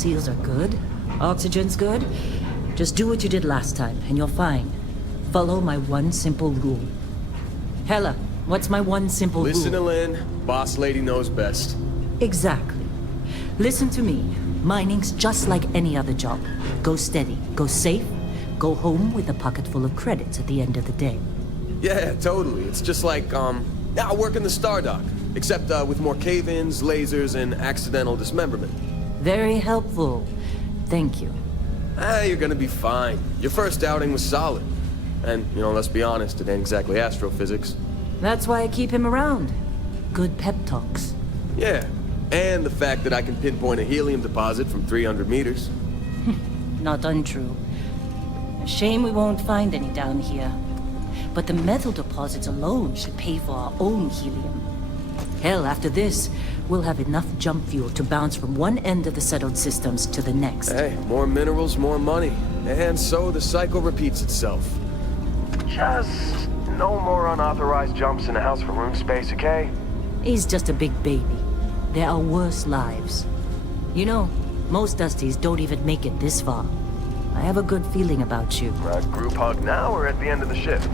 seals are good, oxygen's good, just do what you did last time, and you're fine. Follow my one simple rule. Hella, what's my one simple rule? Listen to Lynn. Boss lady knows best. Exactly. Listen to me. Mining's just like any other job. Go steady, go safe, go home with a pocket full of credits at the end of the day. Yeah, totally. It's just like, I work in the Star Dock. Except, with more cave-ins, lasers, and accidental dismemberment. Very helpful. Thank you. You're gonna be fine. Your first outing was solid. And, let's be honest, it ain't exactly astrophysics. That's why I keep him around. Good pep talks. Yeah, and the fact that I can pinpoint a helium deposit from 300 meters. Not untrue. A shame we won't find any down here. But the metal deposits alone should pay for our own helium. Hell, after this, we'll have enough jump fuel to bounce from one end of the settled systems to the next. Hey, more minerals, more money. And so the cycle repeats itself. Just no more unauthorized jumps in the house for room space, okay? He's just a big baby. There are worse lives. You know, most Dusties don't even make it this far. I have a good feeling about you. Group hug now or at the end of the shift?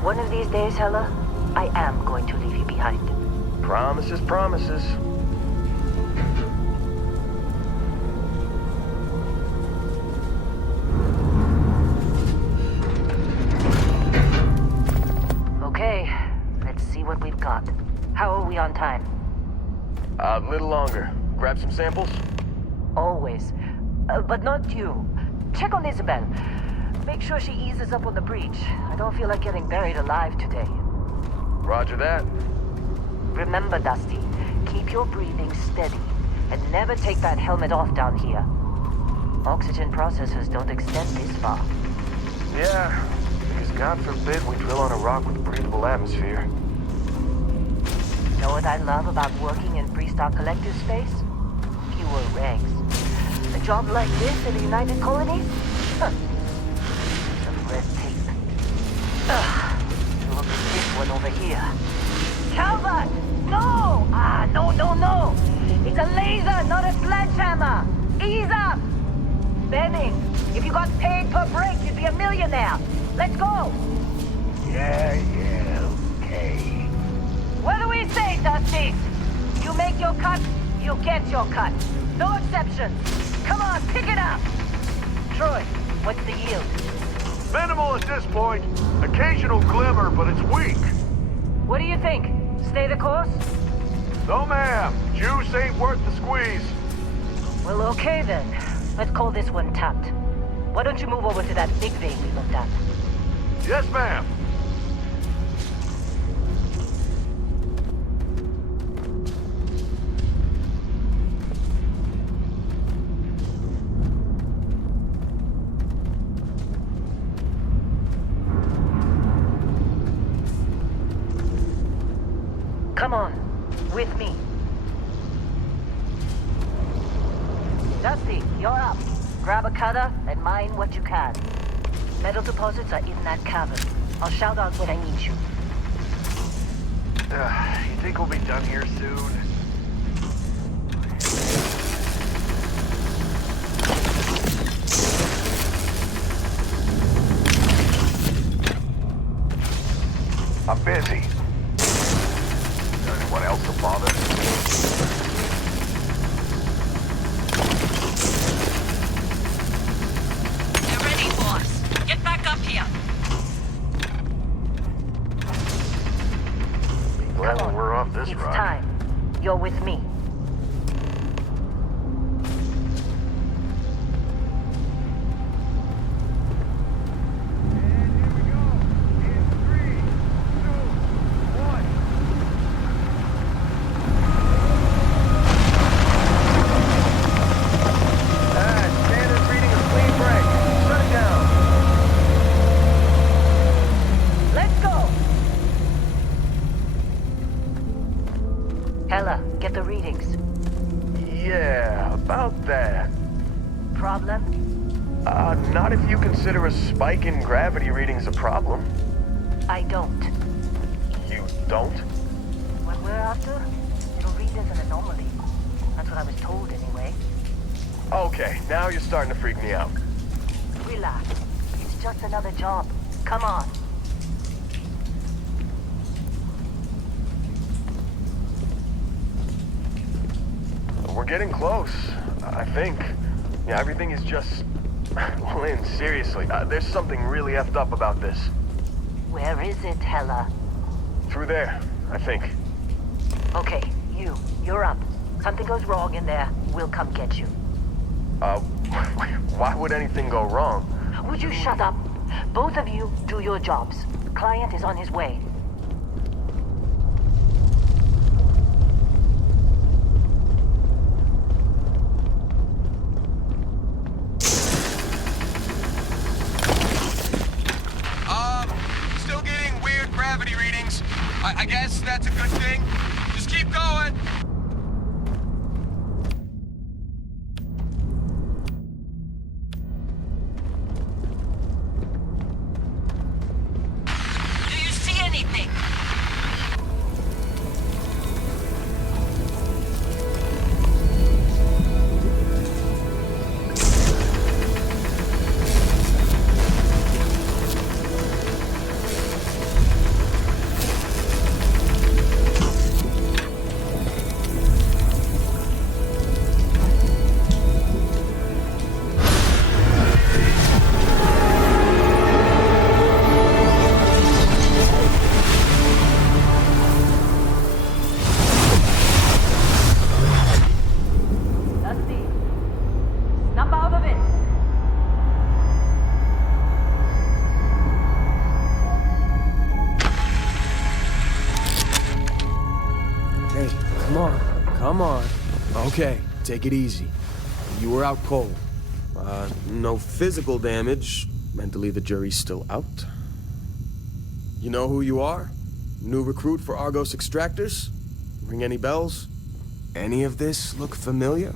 One of these days, Hella, I am going to leave you behind. Promises, promises. Okay, let's see what we've got. How are we on time? A little longer. Grab some samples? Always. But not you. Check on Isabel. Make sure she eases up on the breach. I don't feel like getting buried alive today. Roger that. Remember, Dusty, keep your breathing steady and never take that helmet off down here. Oxygen processors don't extend this far. Yeah, because God forbid we drill on a rock with breathable atmosphere. Know what I love about working in Freestar Collective space? Fewer ranks. A job like this in the United Colonies? Huh. Some red tape. Look at this one over here. Calvert! No! No! It's a laser, not a sledgehammer! Ease up! Benning, if you got paid per break, you'd be a millionaire. Let's go! Yeah, okay. What do we say, Dusty? You make your cut, you get your cut. No exceptions. Come on, pick it up! Troy, what's the yield? Minimal at this point. Occasional glimmer, but it's weak. What do you think? Stay the course? No, ma'am. Juice ain't worth the squeeze. Well, okay then. Let's call this one tapped. Why don't you move over to that big vein we looked at? Yes, ma'am. Come on, with me. Dusty, you're up. Grab a cutter and mine what you can. Metal deposits are in that cavern. I'll shout out when I need you. You think we'll be done here soon? I'm busy. Anyone else to bother? They're ready, boss. Get back up here. Glad when we're off this It's ride. time. You're with me. Hella, get the readings. Yeah, about that. Problem? Not if you consider a spike in gravity readings a problem. I don't. You don't? What we're after, it'll read as an anomaly. Not That's what I was told anyway. Okay, now you're starting to freak me out. Relax. It's just another job. Come on. We're getting close, I think. Yeah, everything is just... Well, Lynn, seriously, there's something really effed up about this. Where is it, Hella? Through there, I think. Okay, you're up. Something goes wrong in there, we'll come get you. Why would anything go wrong? Would you shut up? Both of you do your jobs. Client is on his way. Still getting weird gravity readings. I guess that's a good thing. Just keep going. Do you see anything? Dusty, snap out of it. Hey, come on. Okay, take it easy. You were out cold. No physical damage. Mentally, the jury's still out. You know who you are? New recruit for Argos Extractors? Ring any bells? Any of this look familiar?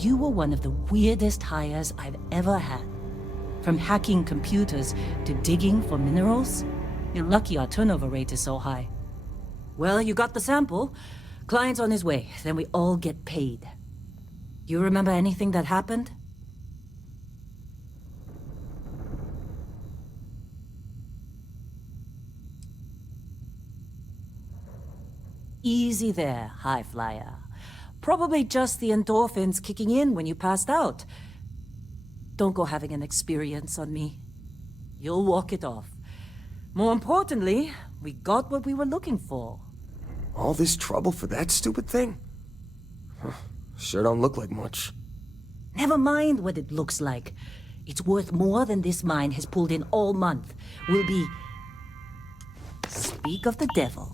You were one of the weirdest hires I've ever had. From hacking computers to digging for minerals. You're lucky our turnover rate is so high. Well, you got the sample. Client's on his way, then we all get paid. You remember anything that happened? Easy there, high flyer. Probably just the endorphins kicking in when you passed out. Don't go having an experience on me. You'll walk it off. More importantly, we got what we were looking for. All this trouble for that stupid thing? Huh, sure don't look like much. Never mind what it looks like. It's worth more than this mine has pulled in all month. We'll be... Speak of the devil.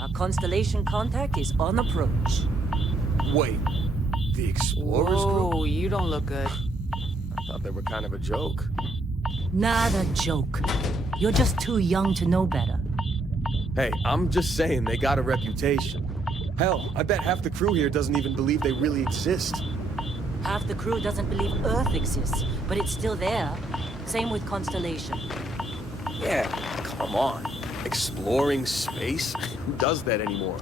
Our constellation contact is on approach. Wait, the Explorers group? Oh, you don't look good. I thought they were kind of a joke. Not a joke. You're just too young to know better. Hey, I'm just saying they got a reputation. Hell, I bet half the crew here doesn't even believe they really exist. Half the crew doesn't believe Earth exists, but it's still there. Same with Constellation. Yeah, come on. Exploring space? Who does that anymore?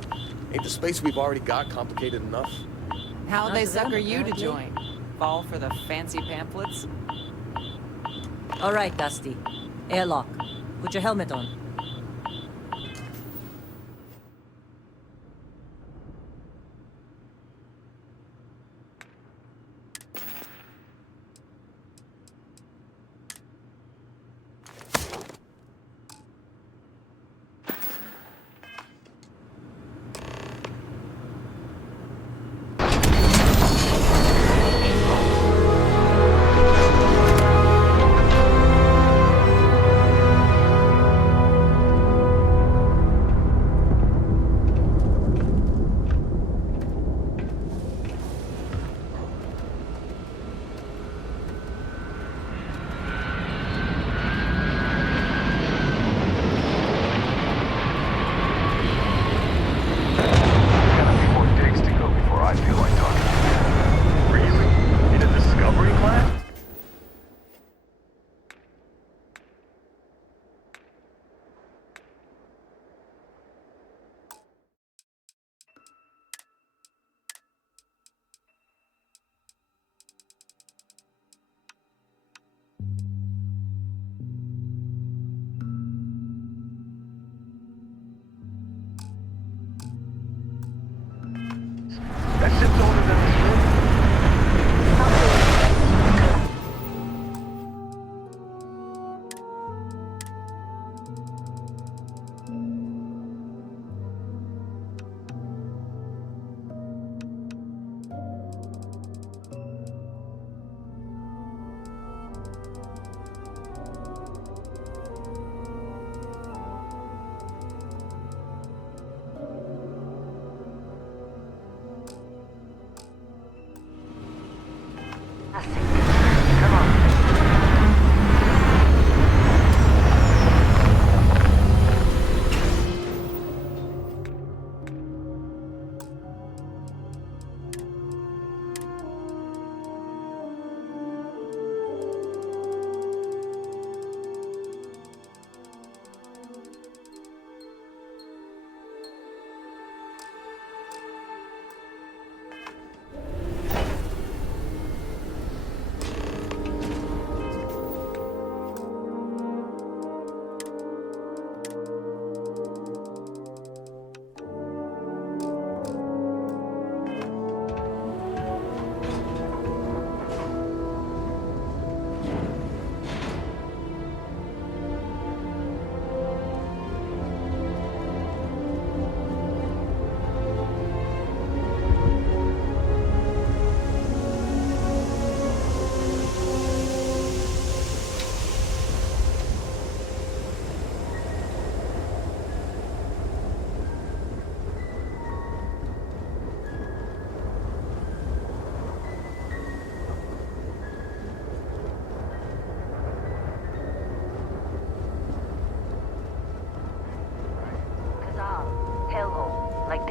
Ain't the space we've already got complicated enough? How'd Not they to them, sucker you to apparently. join? Fall for the fancy pamphlets? All right, Dusty. Airlock. Put your helmet on.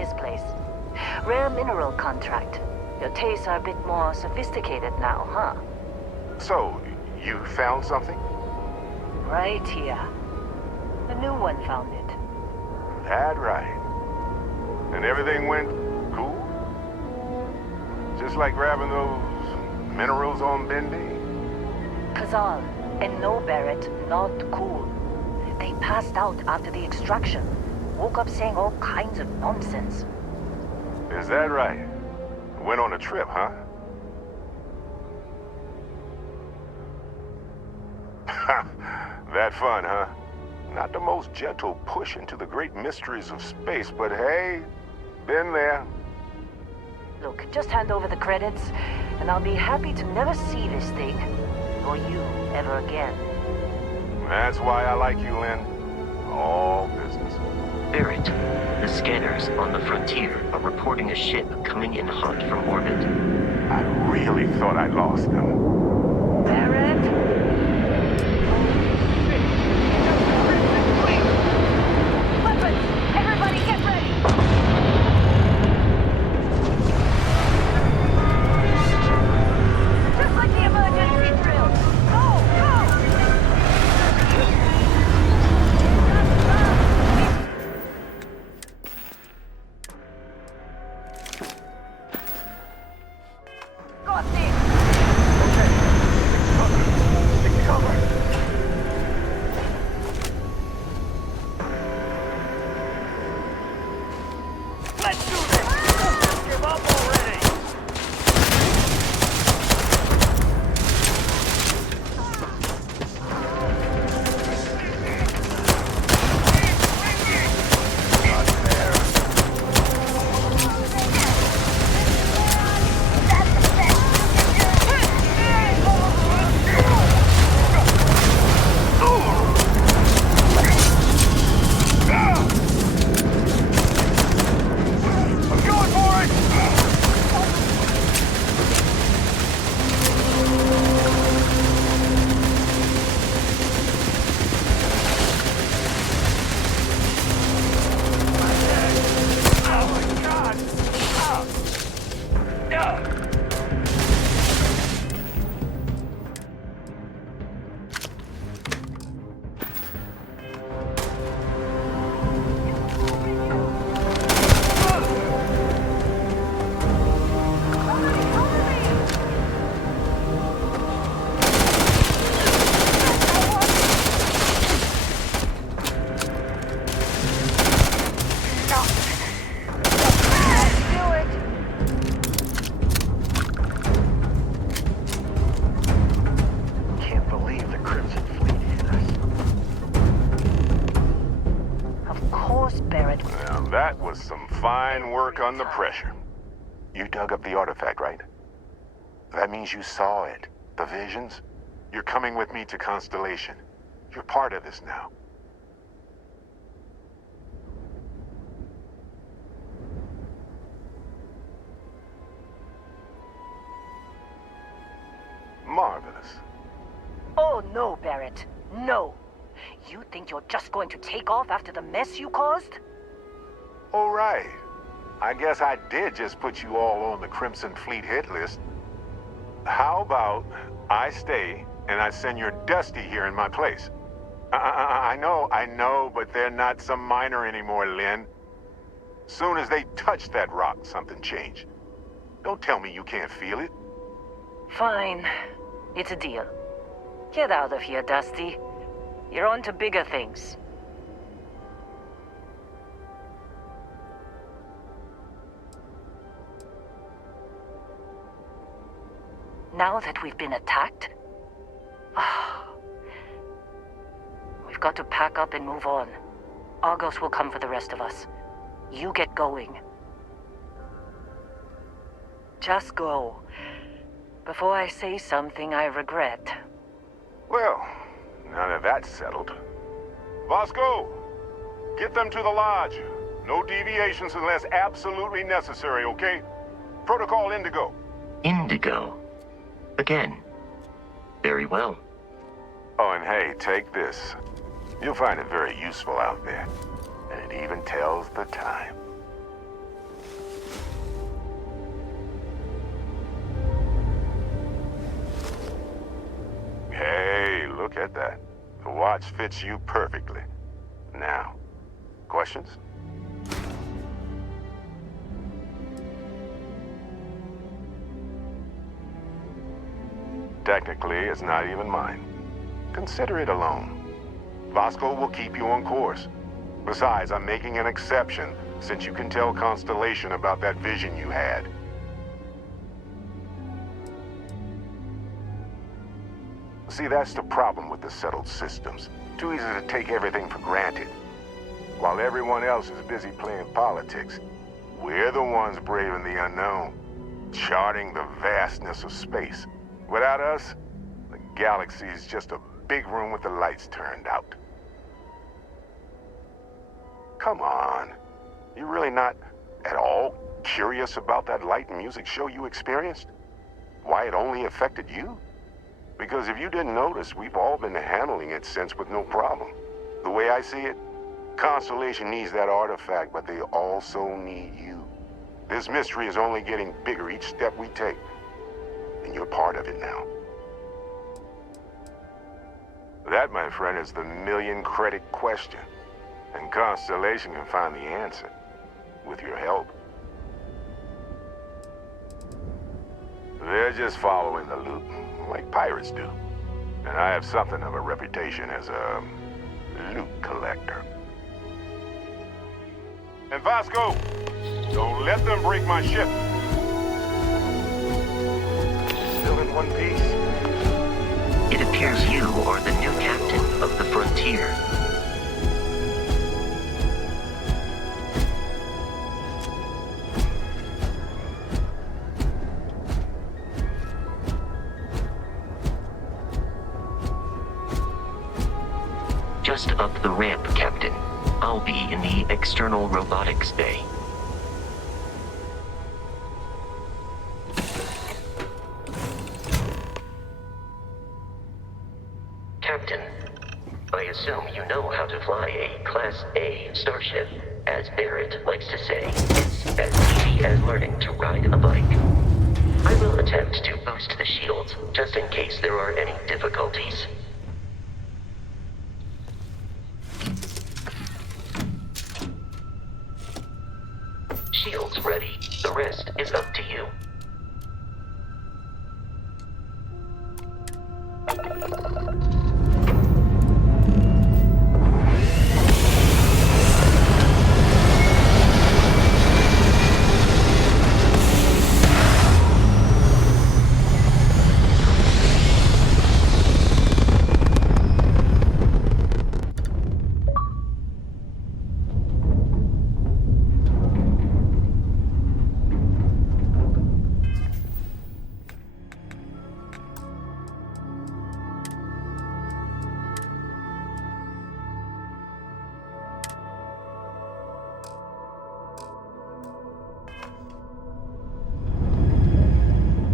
this place. Rare mineral contract. Your tastes are a bit more sophisticated now, huh? So, you found something? Right here. The new one found it. That right. And everything went cool? Just like grabbing those minerals on Bendy? Kazal, and no Barrett, not cool. They passed out after the extraction. Woke up saying all kinds of nonsense. Is that right? Went on a trip, huh? That fun, huh? Not the most gentle push into the great mysteries of space, but hey, been there. Look, just hand over the credits, and I'll be happy to never see this thing, or you, ever again. That's why I like you, Lynn. All business. Barrett, the scanners on the frontier are reporting a ship coming in hot from orbit. I really thought I lost them. Barrett? Weapons! Everybody get ready! Just like the emergency drill! Go! Go! Got this! Take cover. Let's do this! Don't give up already! I'm going for it! Oh my God! Can't believe the Crimson Fleet hit us. Of course, Barrett. Now, that was some fine work under pressure. You dug up the artifact, right? That means you saw it. The visions? You're coming with me to Constellation. You're part of this now. Marvelous. Oh, no, Barrett. No. You think you're just going to take off after the mess you caused? All right. I guess I did just put you all on the Crimson Fleet hit list. How about I stay and I send your Dusty here in my place? I know, but they're not some miner anymore, Lynn. Soon as they touch that rock, something changed. Don't tell me you can't feel it. Fine. It's a deal. Get out of here, Dusty. You're on to bigger things. Now that we've been attacked, we've got to pack up and move on. Argos will come for the rest of us. You get going. Just go. Before I say something I regret. Well, now that that's settled. Vasco, get them to the lodge. No deviations unless absolutely necessary, okay? Protocol Indigo. Indigo. Again. Very well. Oh, and hey, take this. You'll find it very useful out there. And it even tells the time. parts fits you perfectly. Now, questions? Technically, it's not even mine. Consider it a loan. Vasco will keep you on course. Besides, I'm making an exception, since you can tell Constellation about that vision you had. See, that's the problem with the settled systems. Too easy to take everything for granted. While everyone else is busy playing politics, we're the ones braving the unknown, charting the vastness of space. Without us, the galaxy is just a big room with the lights turned out. Come on. You really not at all curious about that light and music show you experienced? Why it only affected you? Because if you didn't notice, we've all been handling it since with no problem. The way I see it, Constellation needs that artifact, but they also need you. This mystery is only getting bigger each step we take. And you're part of it now. That, my friend, is the million-credit question. And Constellation can find the answer. With your help. They're just following the loot, like pirates do. And I have something of a reputation as a loot collector. And Vasco, don't let them break my ship. Still in one piece. It appears you are the new captain of the Frontier. Just up the ramp, Captain. I'll be in the external robotics bay. Captain, I assume you know how to fly a Class A starship. As Barrett likes to say, it's as easy as learning to ride a bike. I will attempt to boost the shields, just in case there are any difficulties. Shields ready. The rest is up to you.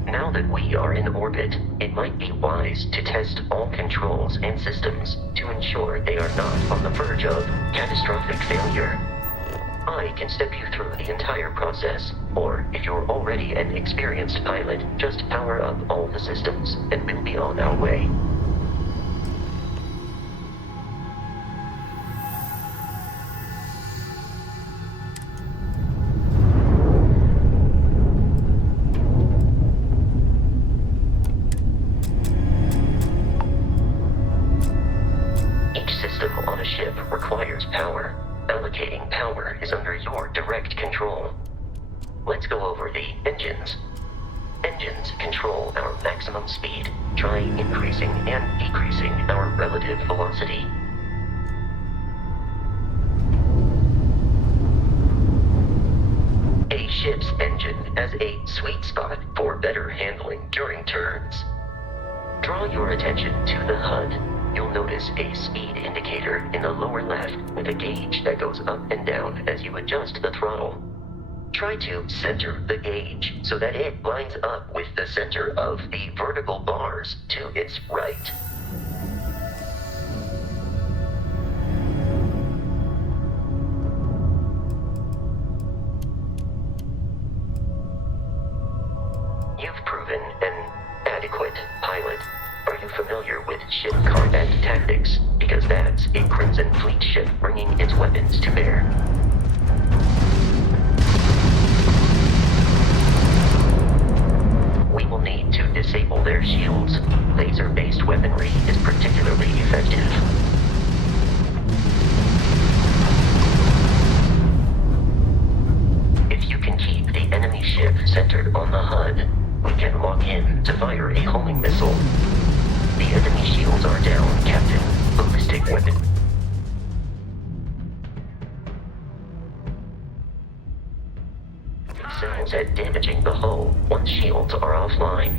Now that we are in orbit, it might be wise to test all controls and systems to ensure they are not on the verge of catastrophic failure. I can step you through the entire process, or if you're already an experienced pilot, just power up all the systems, and we'll be on our way. On a ship requires power. Allocating power is under your direct control. Let's go over the engines. Engines control our maximum speed. Try increasing and decreasing our relative velocity. A ship's engine has a sweet spot for better handling during turns. Draw your attention to the HUD. You'll notice a speed indicator in the lower left with a gauge that goes up and down as you adjust the throttle. Try to center the gauge so that it lines up with the center of the vertical bars to its right. You've proven an adequate pilot. Are you familiar with ship combat tactics? Because that a Crimson Fleet ship bringing its weapons to bear. We will need to disable their shields. Laser-based weaponry is particularly effective. If you can keep the enemy ship centered on the HUD, we can lock in to fire a homing missile. The enemy shields are down, Captain. Ballistic weapon. Excels at damaging the hull once shields are offline.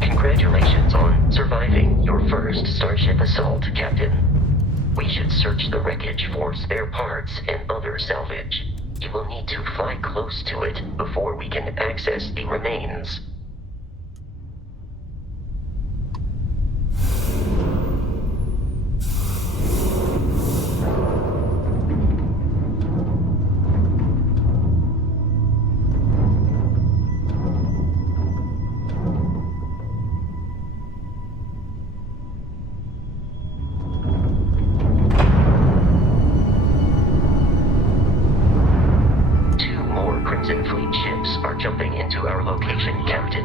Congratulations on surviving your first Starship assault, Captain. We should search the wreckage for spare parts and other salvage. You will need to fly close to it before we can access the remains. Crimson Fleet ships are jumping into our location, Captain.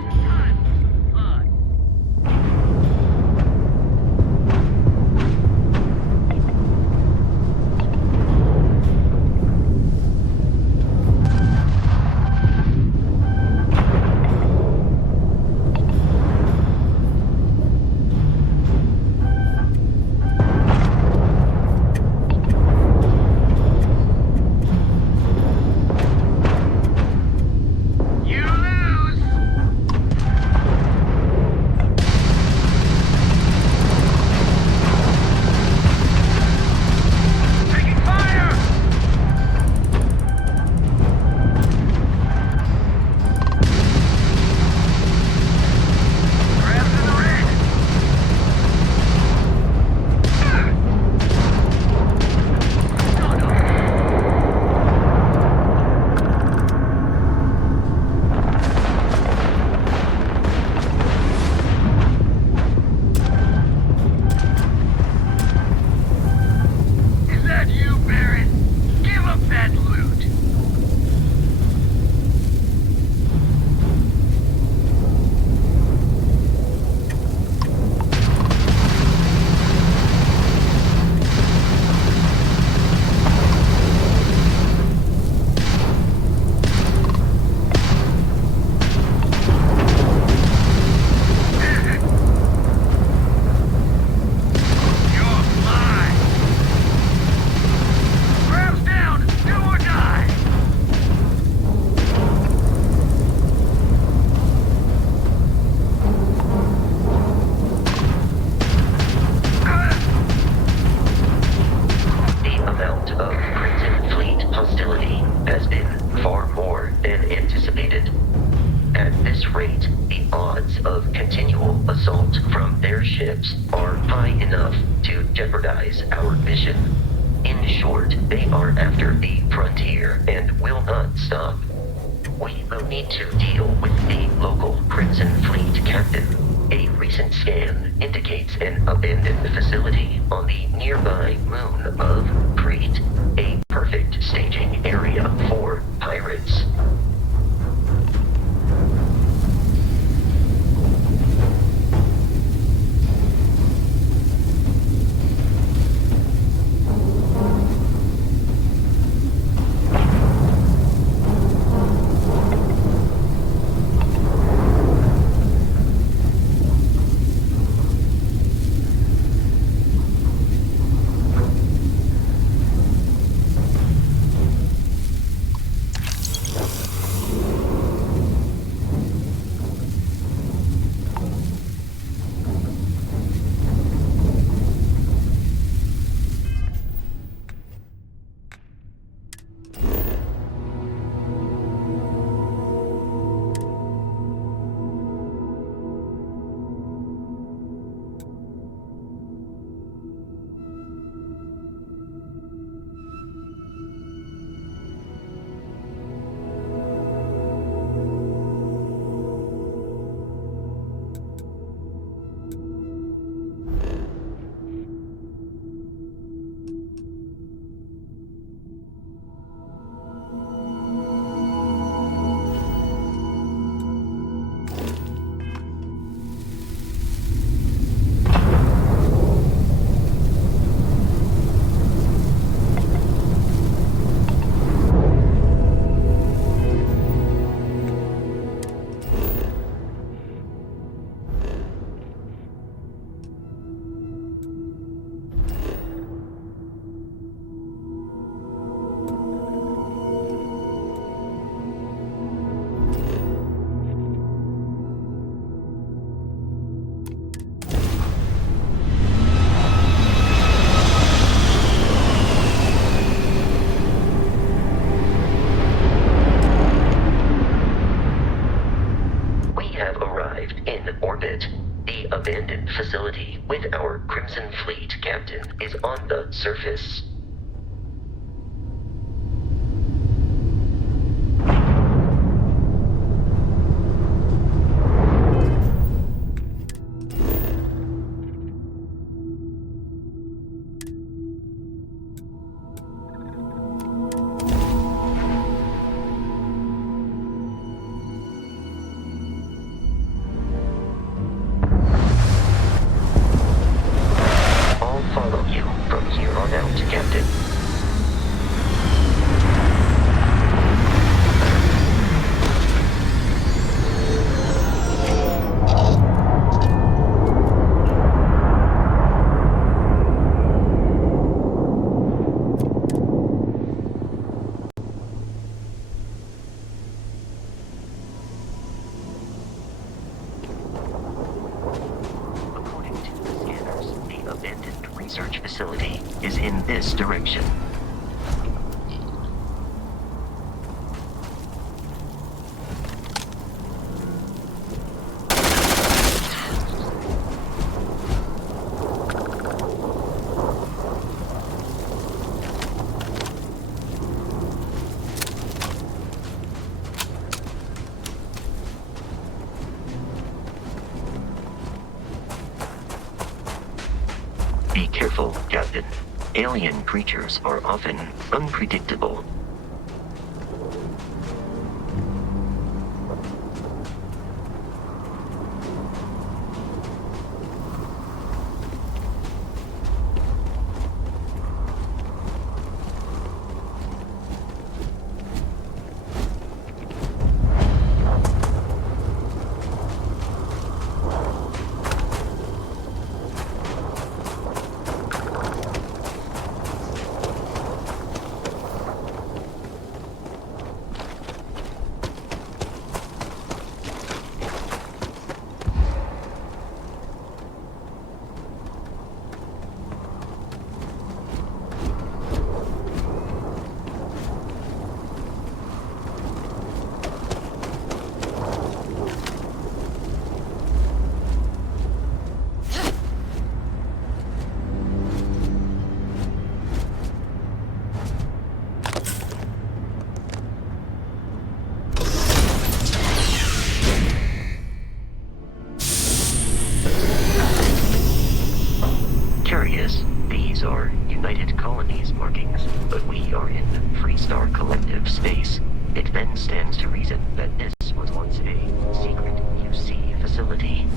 Ships are high enough to jeopardize our mission. In short, they are after the frontier and will not stop. We will need to deal with the local Crimson Fleet captain. A recent scan indicates an abandoned facility on the nearby moon of Crete, a perfect staging area for pirates. The abandoned facility with our Crimson Fleet captain is on the surface. I'll follow you from here on out, Captain. According to the scanners, the abandoned research facility is in this direction. Be careful, Captain. Alien creatures are often unpredictable. Curious, these are United Colonies markings, but we are in Freestar Collective space. It then stands to reason that this was once a secret UC facility.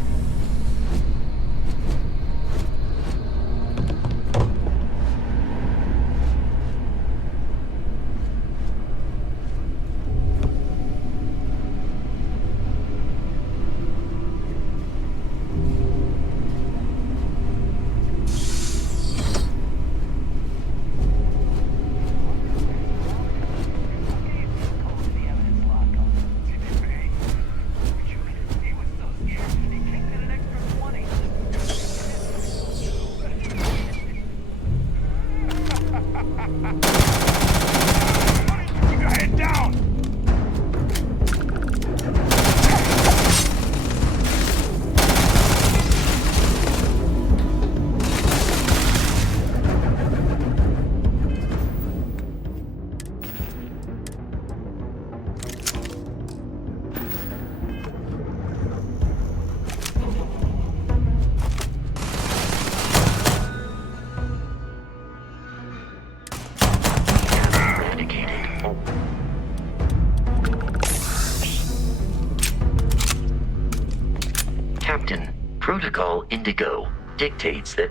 Captain, Protocol Indigo dictates that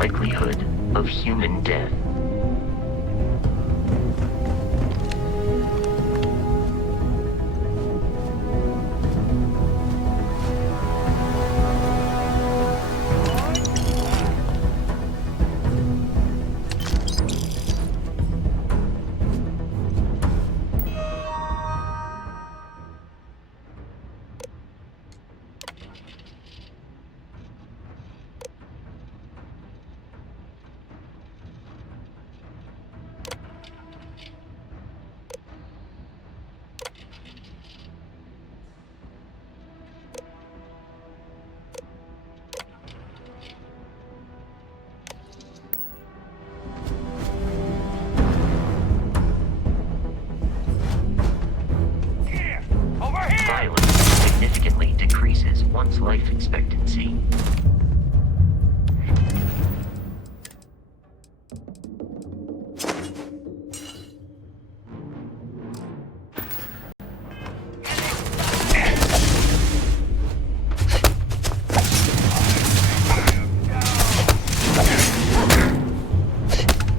likelihood of human death. Violence significantly decreases one's life expectancy.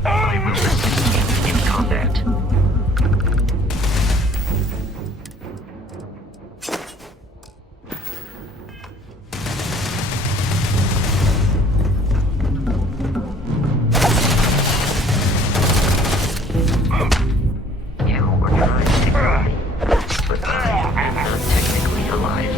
I will assist you in combat. You are trying to kill me, but I am not technically alive.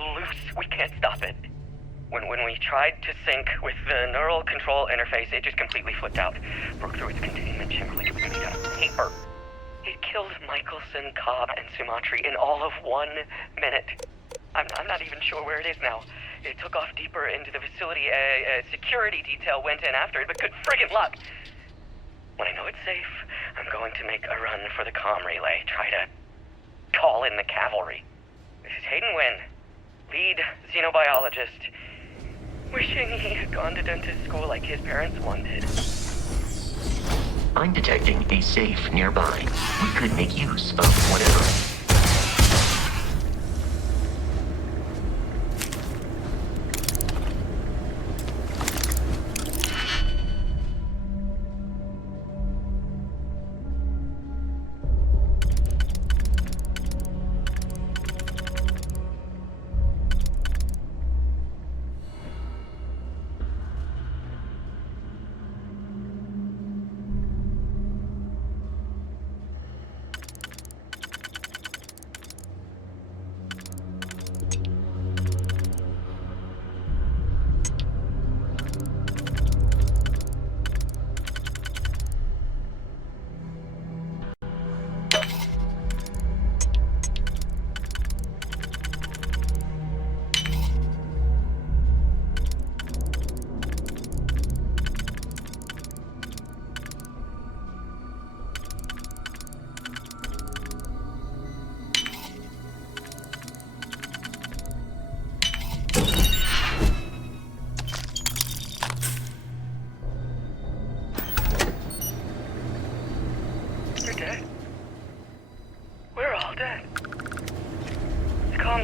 loose. We can't stop it. When we tried to sync with the neural control interface, it just completely flipped out. Broke through its containment chamber like it was made out of paper. It killed Michelson, Cobb, and Sumatri in all of 1 minute. I'm not even sure where it is now. It took off deeper into the facility. A security detail went in after it, but good friggin' luck. When I know it's safe, I'm going to make a run for the comm relay. Try to call in the cavalry. This is Hayden Wynn, lead xenobiologist. Wishing he had gone to dentist school like his parents wanted. I'm detecting a safe nearby. We could make use of whatever.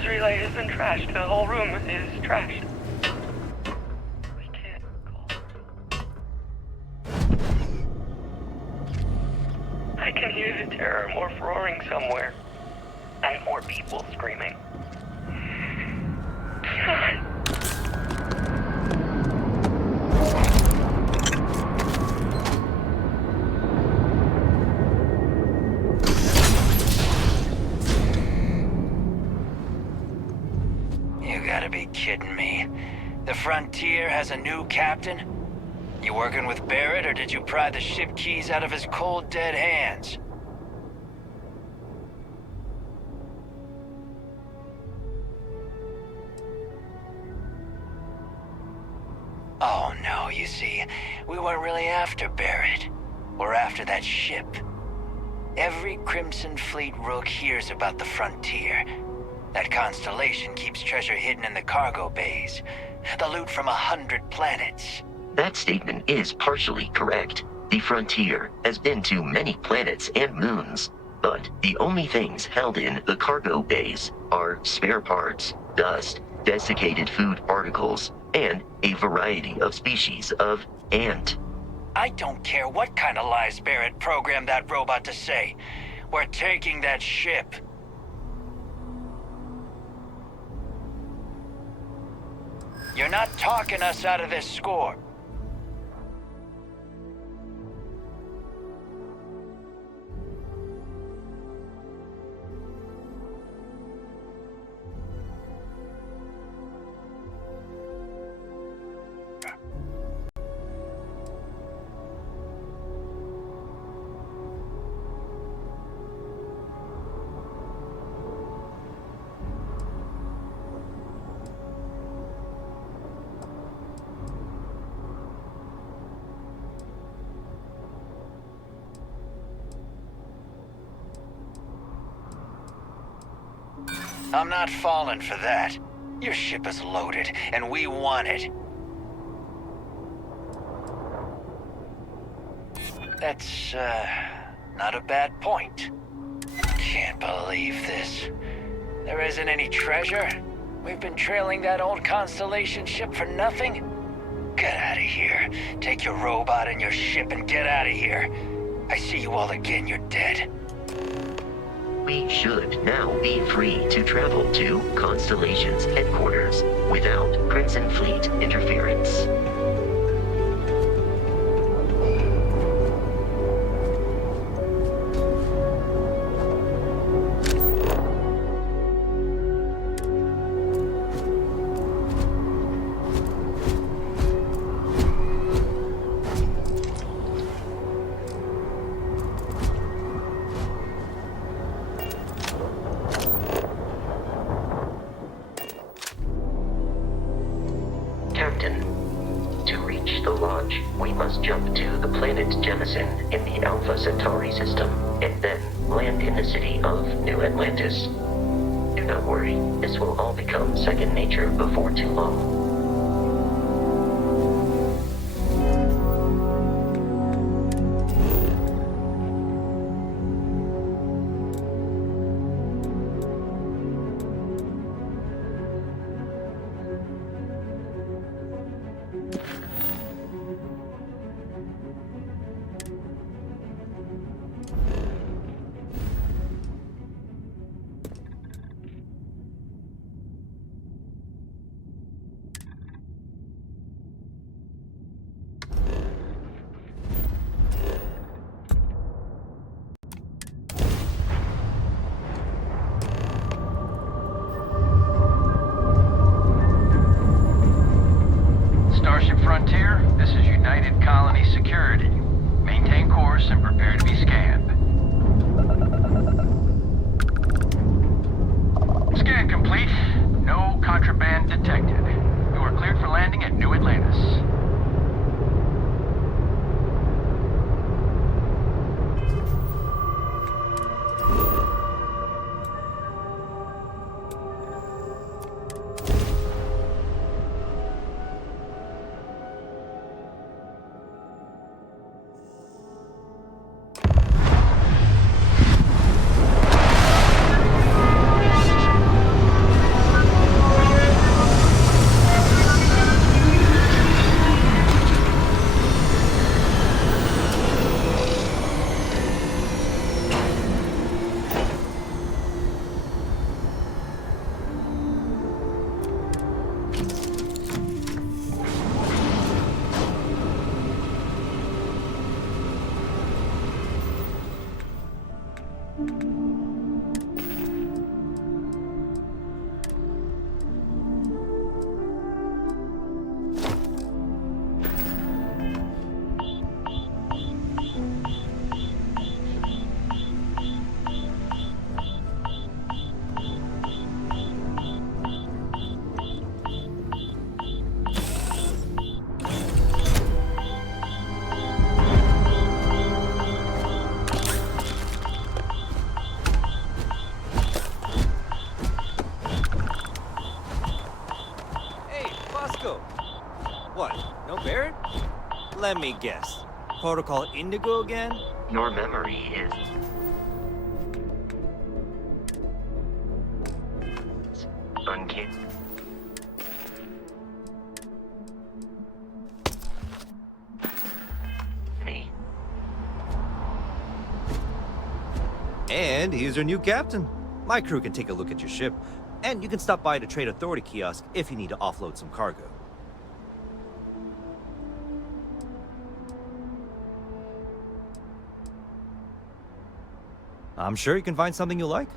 Relay has been trashed. The whole room is trashed. We can't call. I can hear the terror morph roaring somewhere. And more people screaming. Kidding me. The Frontier has a new captain? You working with Barrett, or did you pry the ship keys out of his cold, dead hands? Oh no, you see, we weren't really after Barrett. We're after that ship. Every Crimson Fleet rook hears about the Frontier. That constellation keeps treasure hidden in the cargo bays. The loot from 100 planets. That statement is partially correct. The Frontier has been to many planets and moons, but the only things held in the cargo bays are spare parts, dust, desiccated food particles, and a variety of species of ant. I don't care what kind of lies Barrett programmed that robot to say. We're taking that ship. You're not talking us out of this score. I'm not falling for that. Your ship is loaded, and we want it. That's, not a bad point. Can't believe this. There isn't any treasure? We've been trailing that old Constellation ship for nothing? Get out of here. Take your robot and your ship and get out of here. I see you all again, you're dead. We should now be free to travel to Constellation's headquarters without Crimson Fleet interference. Captain. To reach the Lodge, we must jump to the planet Jemison in the Alpha Centauri system, and then land in the city of New Atlantis. Do not worry, this will all become second nature before too long. Starship Frontier, this is United Colony Security. Maintain course and prepare to be scanned. Scan complete. No contraband detected. You are cleared for landing at New Atlantis. What? No Barrett? Let me guess. Protocol Indigo again? Your memory is uncanny. And he's your new captain. My crew can take a look at your ship, and you can stop by the Trade Authority kiosk if you need to offload some cargo. I'm sure you can find something you like.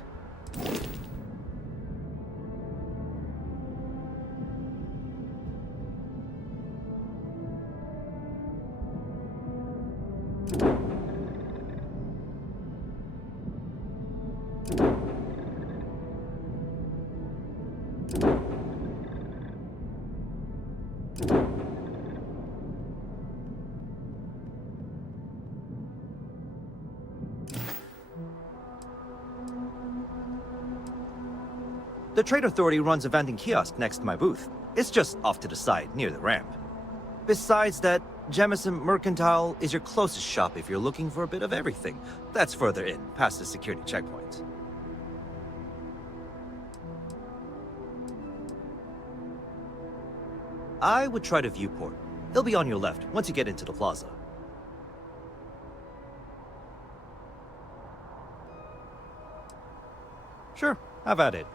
The Trade Authority runs a vending kiosk next to my booth. It's just off to the side, near the ramp. Besides that, Jemison Mercantile is your closest shop if you're looking for a bit of everything. That's further in, past the security checkpoint. I would try the viewport. It'll be on your left, once you get into the plaza. Sure, have at it.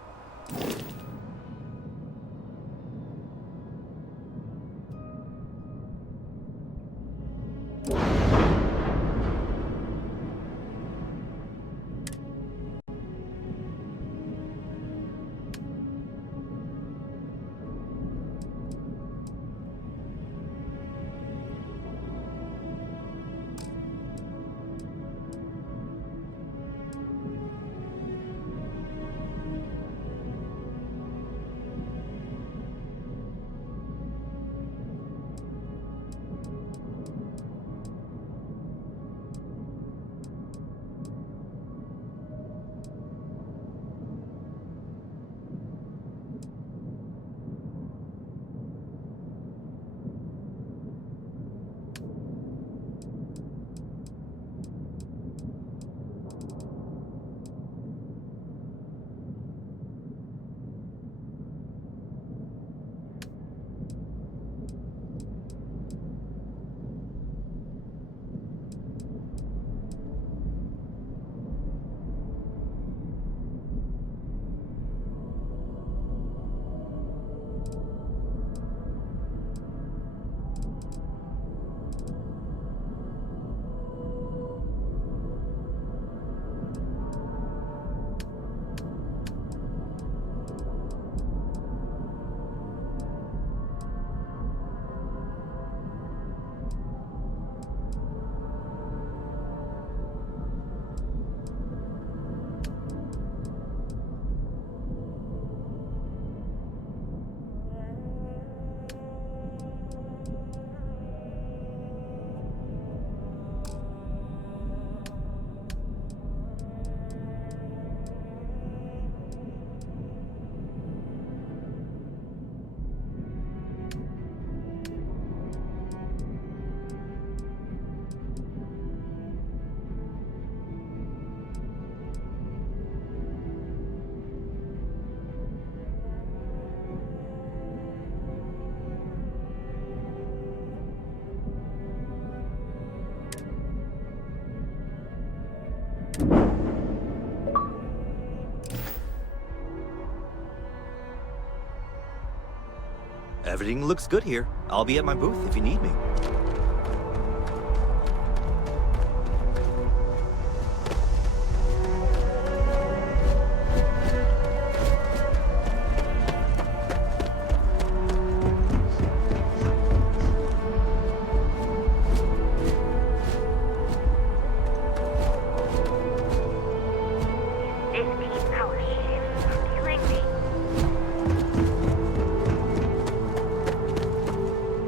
Everything looks good here. I'll be at my booth if you need me.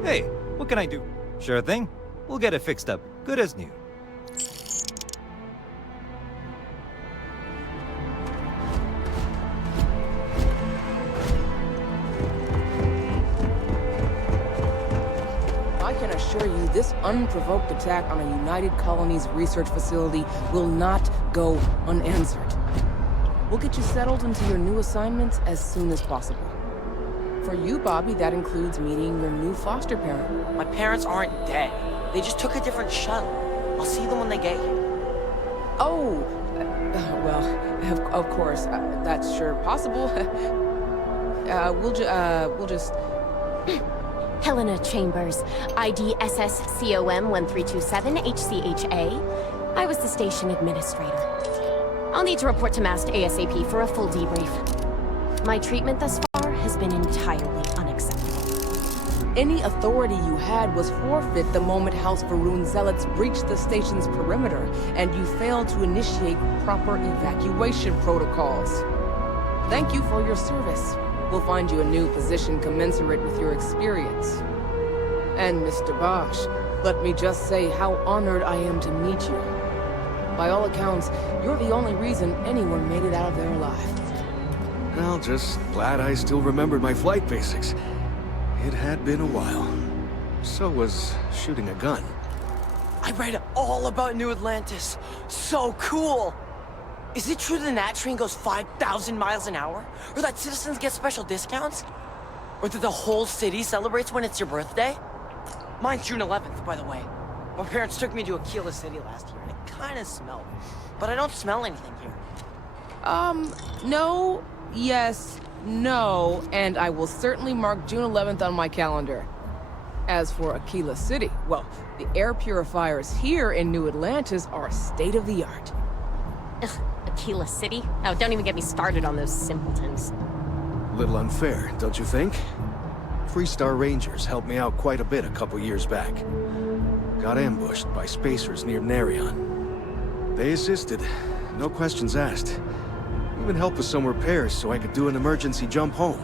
Hey, what can I do? Sure thing. We'll get it fixed up. Good as new. I can assure you this unprovoked attack on a United Colonies research facility will not go unanswered. We'll get you settled into your new assignments as soon as possible. For you, Bobby, that includes meeting your new foster parent. My parents aren't dead. They just took a different shuttle. I'll see them when they get here. Oh, well, of course, that's sure possible. We'll just... Helena Chambers, ID SSCOM 1327 HCHA. I was the station administrator. I'll need to report to MAST ASAP for a full debrief. My treatment thus far has been entirely unacceptable. Any authority you had was forfeit the moment House Varun zealots breached the station's perimeter, and you failed to initiate proper evacuation protocols. Thank you for your service. We'll find you a new position commensurate with your experience. And Mr. Bosch, let me just say how honored I am to meet you. By all accounts, you're the only reason anyone made it out of there alive. Well, just glad I still remembered my flight basics. It had been a while. So was shooting a gun. I read all about New Atlantis. So cool! Is it true the Nat train goes 5,000 miles an hour? Or that citizens get special discounts? Or that the whole city celebrates when it's your birthday? Mine's June 11th, by the way. My parents took me to Aquila City last year, and it kinda smelled. But I don't smell anything here. No, yes, no, and I will certainly mark June 11th on my calendar. As for Aquila City, well, the air purifiers here in New Atlantis are state-of-the-art. Ugh, Aquila City? Oh, don't even get me started on those simpletons. Little unfair, don't you think? Freestar Rangers helped me out quite a bit a couple years back. Got ambushed by spacers near Narion. They assisted, no questions asked. Even helped with some repairs so I could do an emergency jump home.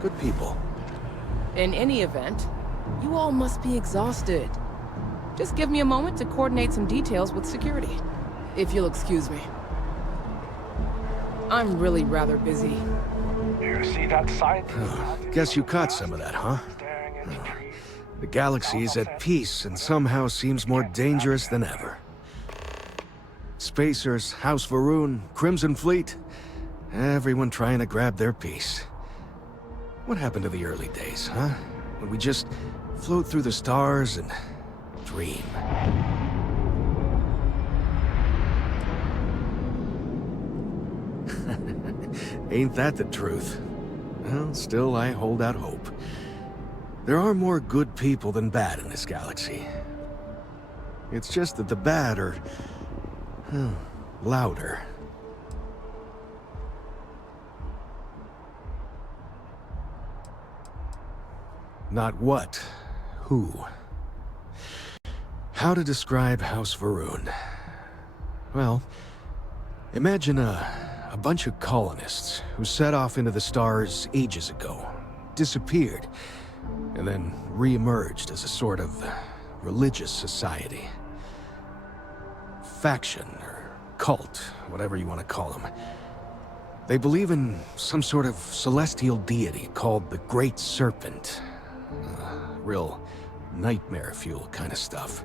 Good people. In any event, you all must be exhausted. Just give me a moment to coordinate some details with security, if you'll excuse me. I'm really rather busy. You see that sight? Guess you caught some of that, huh? The galaxy is at peace and somehow seems more dangerous than ever. Spacers, House Varun, Crimson Fleet, everyone trying to grab their piece. What happened to the early days, huh? When we just float through the stars and dream. Ain't that the truth? Well, still I hold out hope. There are more good people than bad in this galaxy. It's just that the bad are... louder. Not what, who. How to describe House Varun? Well, imagine a bunch of colonists who set off into the stars ages ago, disappeared, and then re-emerged as a sort of religious society. Faction, or cult, whatever you want to call them. They believe in some sort of celestial deity called the Great Serpent. Real nightmare fuel kind of stuff.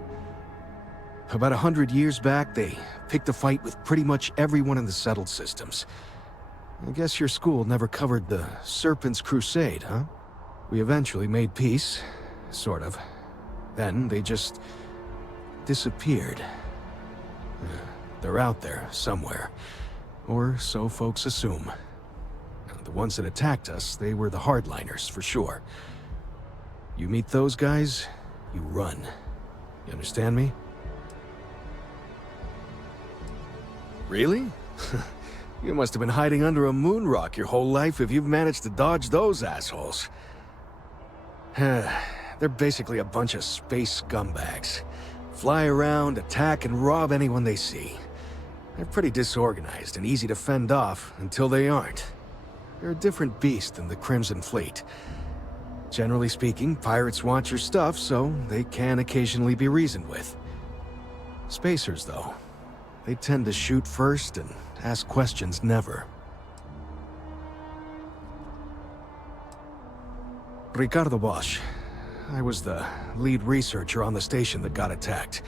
About 100 years back, they picked a fight with pretty much everyone in the settled systems. I guess your school never covered the Serpent's Crusade, huh? We eventually made peace, sort of. Then they just disappeared. They're out there, somewhere. Or so folks assume. The ones that attacked us, they were the hardliners, for sure. You meet those guys, you run. You understand me? Really? You must have been hiding under a moon rock your whole life if you've managed to dodge those assholes. They're basically a bunch of space scumbags. Fly around, attack, and rob anyone they see. They're pretty disorganized and easy to fend off until they aren't. They're a different beast than the Crimson Fleet. Generally speaking, pirates want your stuff, so they can occasionally be reasoned with. Spacers, though, they tend to shoot first and ask questions never. Ricardo Bosch. I was the lead researcher on the station that got attacked.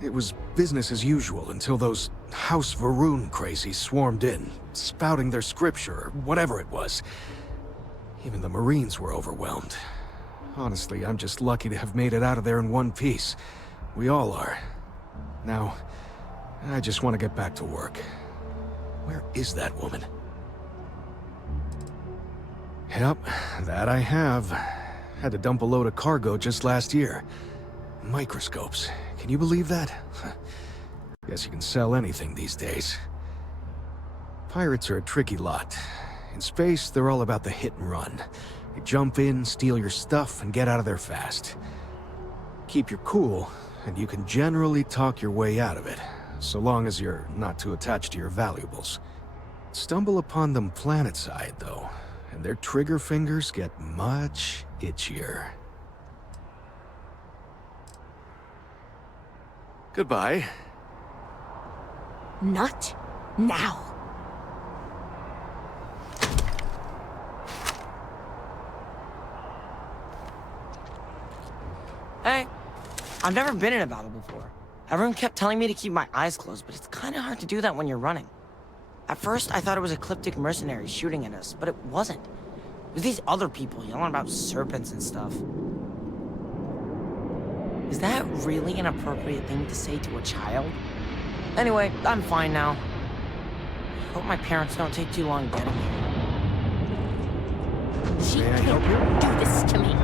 It was business as usual until those House Varun crazies swarmed in, spouting their scripture or whatever it was. Even the Marines were overwhelmed. Honestly, I'm just lucky to have made it out of there in one piece. We all are. Now, I just want to get back to work. Where is that woman? Yep, that I have. Had to dump a load of cargo just last year. Microscopes. Can you believe that? Guess you can sell anything these days. Pirates are a tricky lot. In space, they're all about the hit and run. They jump in, steal your stuff, and get out of there fast. Keep your cool, and you can generally talk your way out of it, so long as you're not too attached to your valuables. Stumble upon them planetside, though, and their trigger fingers get much itchier. Goodbye. Not now. Hey, I've never been in a battle before. Everyone kept telling me to keep my eyes closed, but it's kind of hard to do that when you're running. At first, I thought it was ecliptic mercenaries shooting at us, but it wasn't. It was these other people yelling about serpents and stuff. Is that really an appropriate thing to say to a child? Anyway, I'm fine now. Hope my parents don't take too long getting here. She can't do this to me.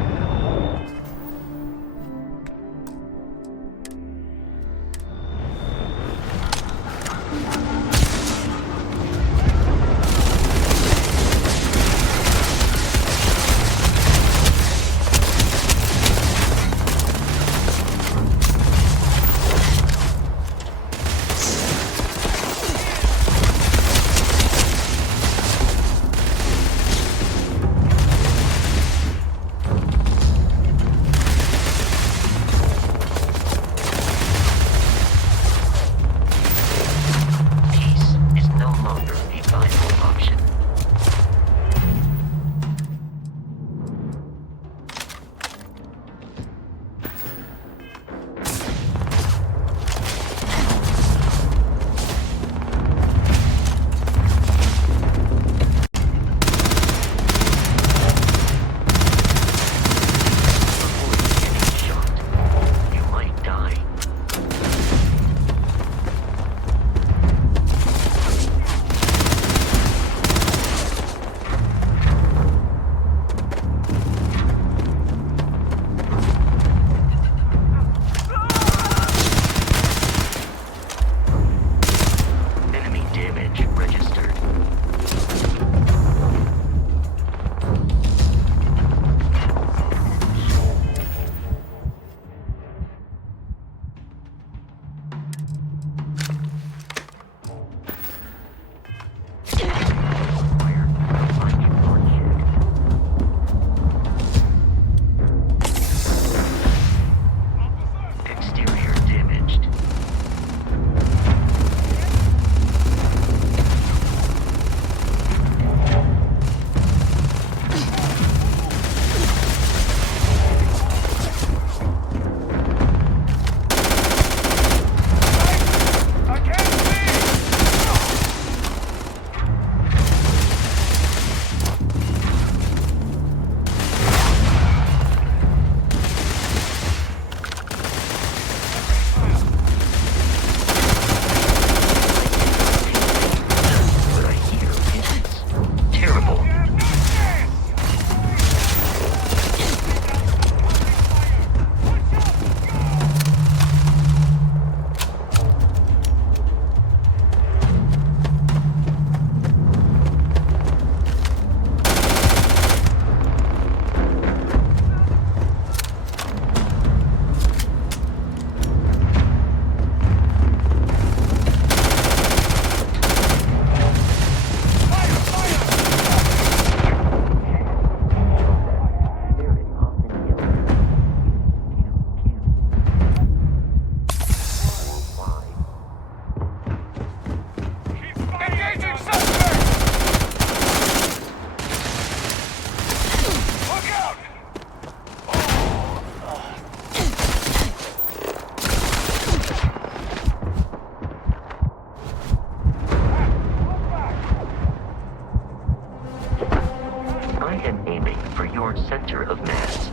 towards center of mass.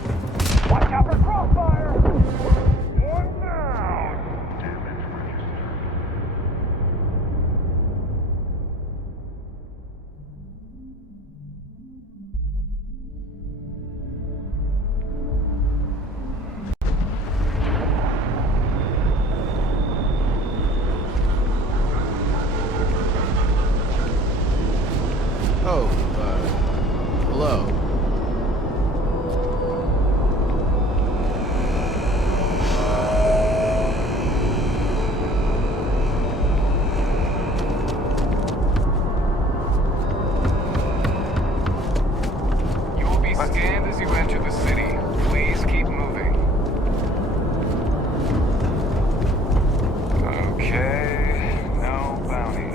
Watch out for crossfire! One down! Damage registered. Oh, hello. You will be scanned as you enter the city. Please keep moving. Okay, no bounty.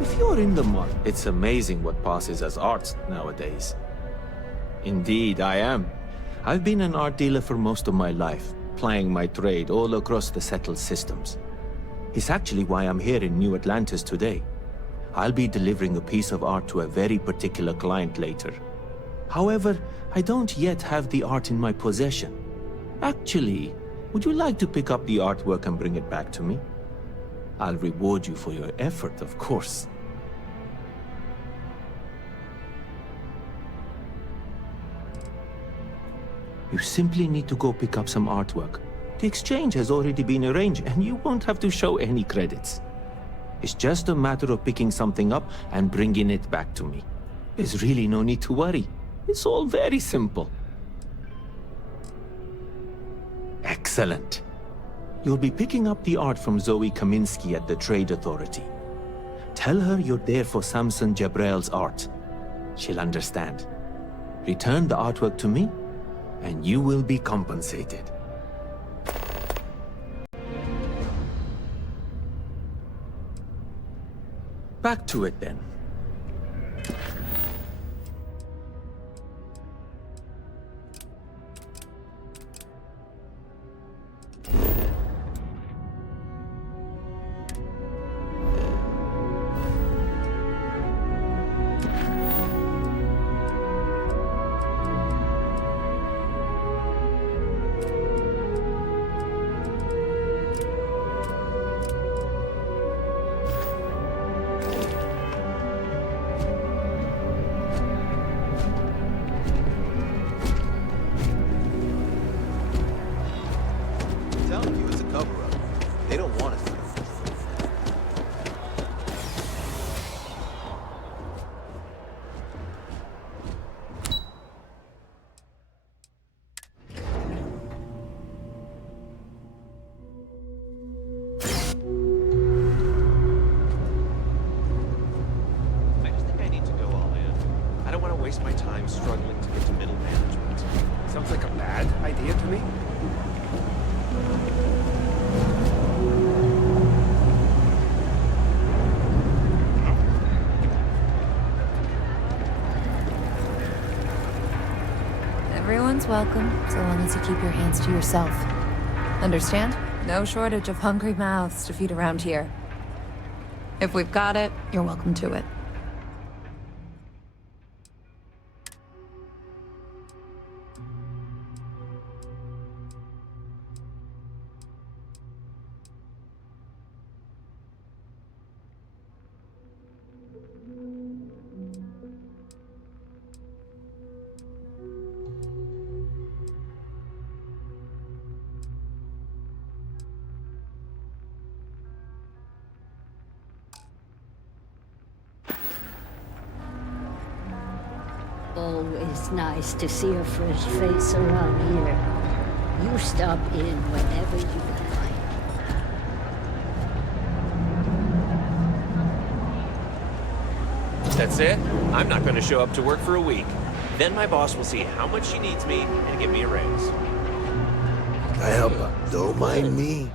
If you're in the market, it's amazing what passes as art nowadays. Indeed, I am. I've been an art dealer for most of my life, plying my trade all across the settled systems. It's actually why I'm here in New Atlantis today. I'll be delivering a piece of art to a very particular client later. However, I don't yet have the art in my possession. Actually, would you like to pick up the artwork and bring it back to me? I'll reward you for your effort, of course. You simply need to go pick up some artwork. The exchange has already been arranged, and you won't have to show any credits. It's just a matter of picking something up and bringing it back to me. There's really no need to worry. It's all very simple. Excellent. You'll be picking up the art from Zoe Kaminsky at the Trade Authority. Tell her you're there for Samson Jabrel's art. She'll understand. Return the artwork to me, and you will be compensated. Back to it then. Telling you, it's a cover-up. They don't want us to. I just think I need to go all in. I don't want to waste my time struggling to get to middle management. Sounds like a bad idea to me. Everyone's welcome, so long as you keep your hands to yourself. Understand? No shortage of hungry mouths to feed around here. If we've got it, you're welcome to it. Always nice to see a fresh face around here. You stop in whenever you like. That's it? I'm not going to show up to work for a week. Then my boss will see how much she needs me and give me a raise. I help her. Don't mind me.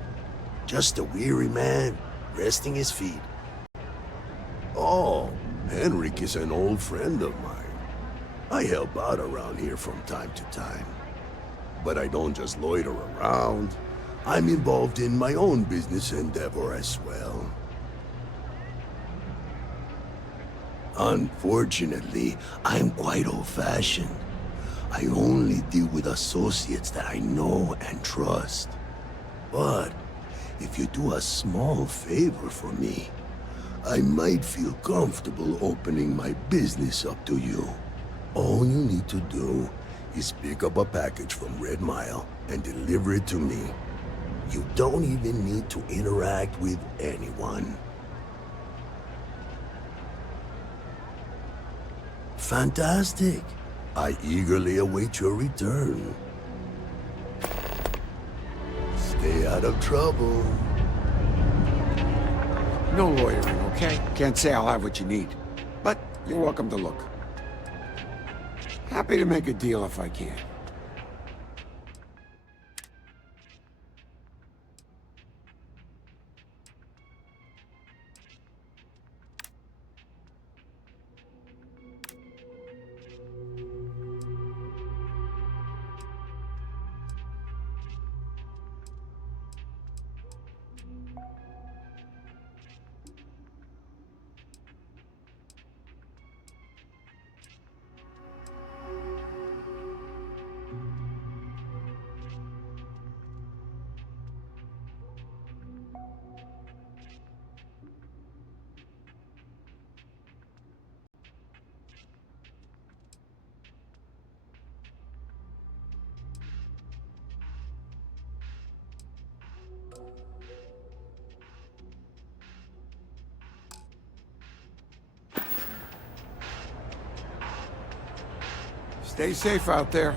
Just a weary man, resting his feet. Oh, Henrik is an old friend of mine. I help out around here from time to time. But I don't just loiter around. I'm involved in my own business endeavor as well. Unfortunately, I'm quite old-fashioned. I only deal with associates that I know and trust. But if you do a small favor for me, I might feel comfortable opening my business up to you. All you need to do is pick up a package from Red Mile and deliver it to me. You don't even need to interact with anyone. Fantastic. I eagerly await your return. Stay out of trouble. No loitering, okay? Can't say I'll have what you need. But you're welcome to look. Happy to make a deal if I can. Stay safe out there.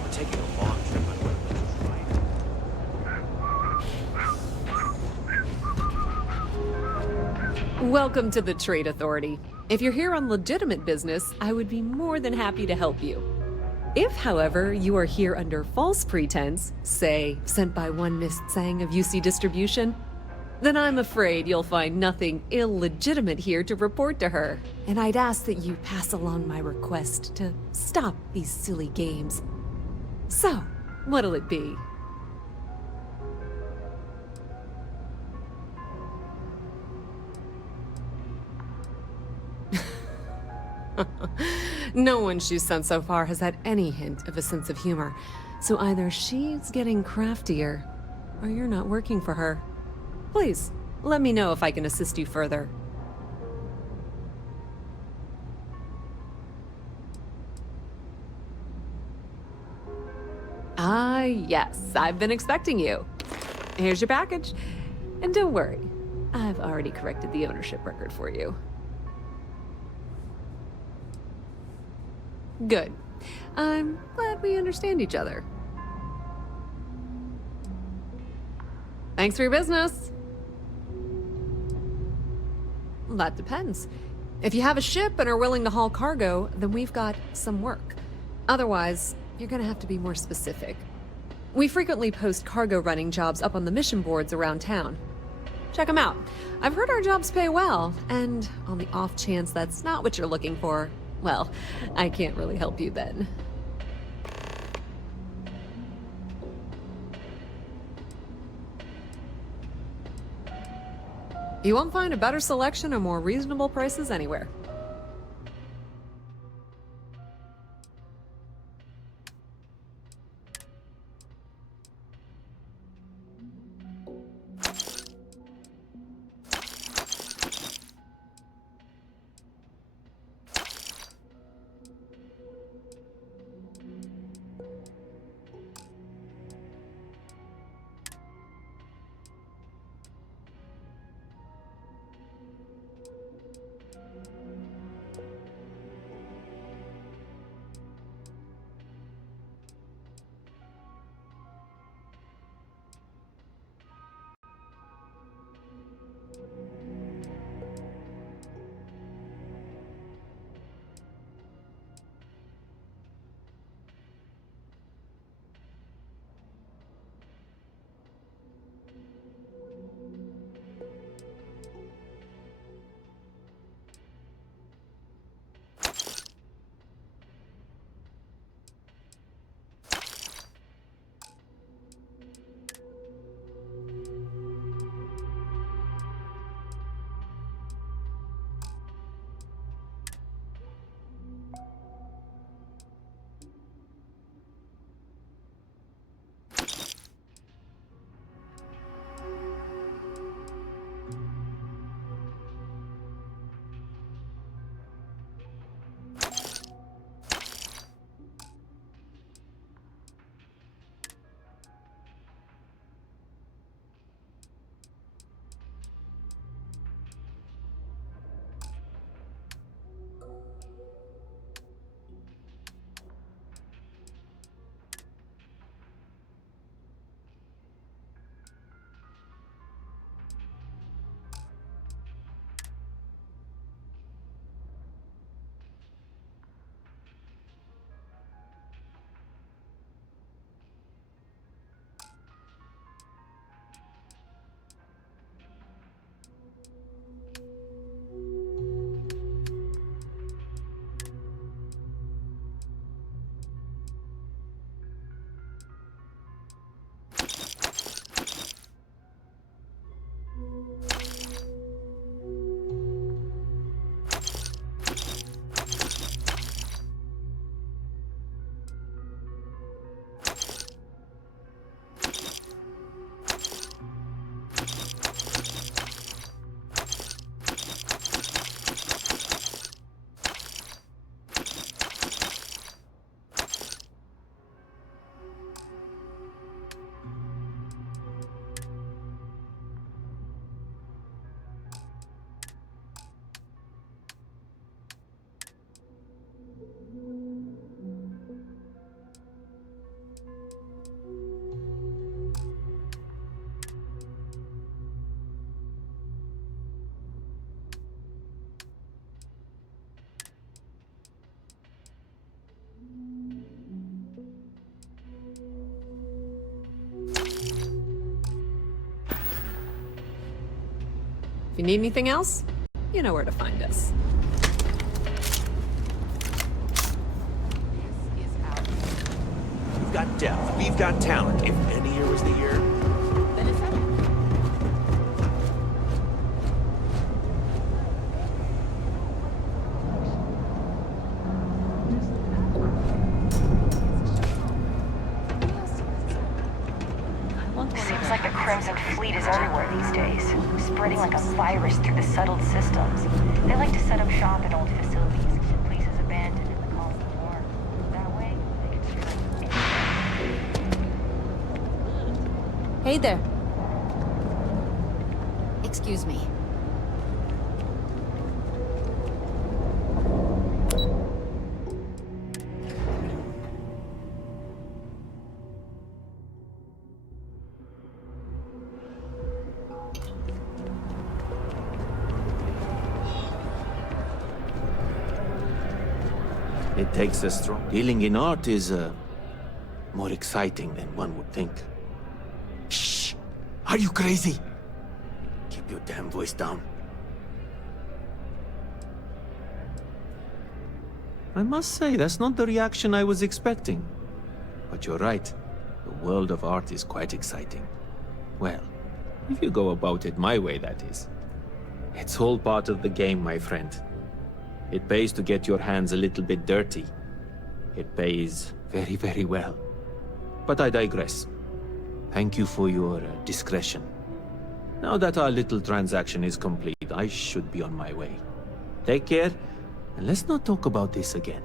We're taking a long trip on one of those, right? Welcome to the Trade Authority. If you're here on legitimate business, I would be more than happy to help you. If, however, you are here under false pretense, say, sent by one Miss Tsang of UC Distribution, then I'm afraid you'll find nothing illegitimate here to report to her, and I'd ask that you pass along my request to stop these silly games. So, what'll it be? No one she's sent so far has had any hint of a sense of humor, so either she's getting craftier, or you're not working for her. Please, let me know if I can assist you further. Ah, yes, I've been expecting you. Here's your package. And don't worry, I've already corrected the ownership record for you. Good. I'm glad we understand each other. Thanks for your business. Well, that depends. If you have a ship and are willing to haul cargo, then we've got some work. Otherwise, you're gonna have to be more specific. We frequently post cargo running jobs up on the mission boards around town. Check them out. I've heard our jobs pay well, and on the off chance that's not what you're looking for, well, I can't really help you then. You won't find a better selection or more reasonable prices anywhere. If you need anything else, you know where to find us. We've got depth. We've got talent. If any year was the year, Then it's settled. Seems like the Crimson Fleet is everywhere these days, spreading like a virus through the settled systems. They like to set up shop in old facilities, places abandoned in the call of the war. That way, they can Hey there. Excuse me. It takes a strong... Dealing in art is, more exciting than one would think. Shh! Are you crazy? Keep your damn voice down. I must say, that's not the reaction I was expecting. But you're right. The world of art is quite exciting. Well, if you go about it my way, that is. It's all part of the game, my friend. It pays to get your hands a little bit dirty. It pays very, very well. But I digress. Thank you for your discretion. Now that our little transaction is complete, I should be on my way. Take care, and let's not talk about this again.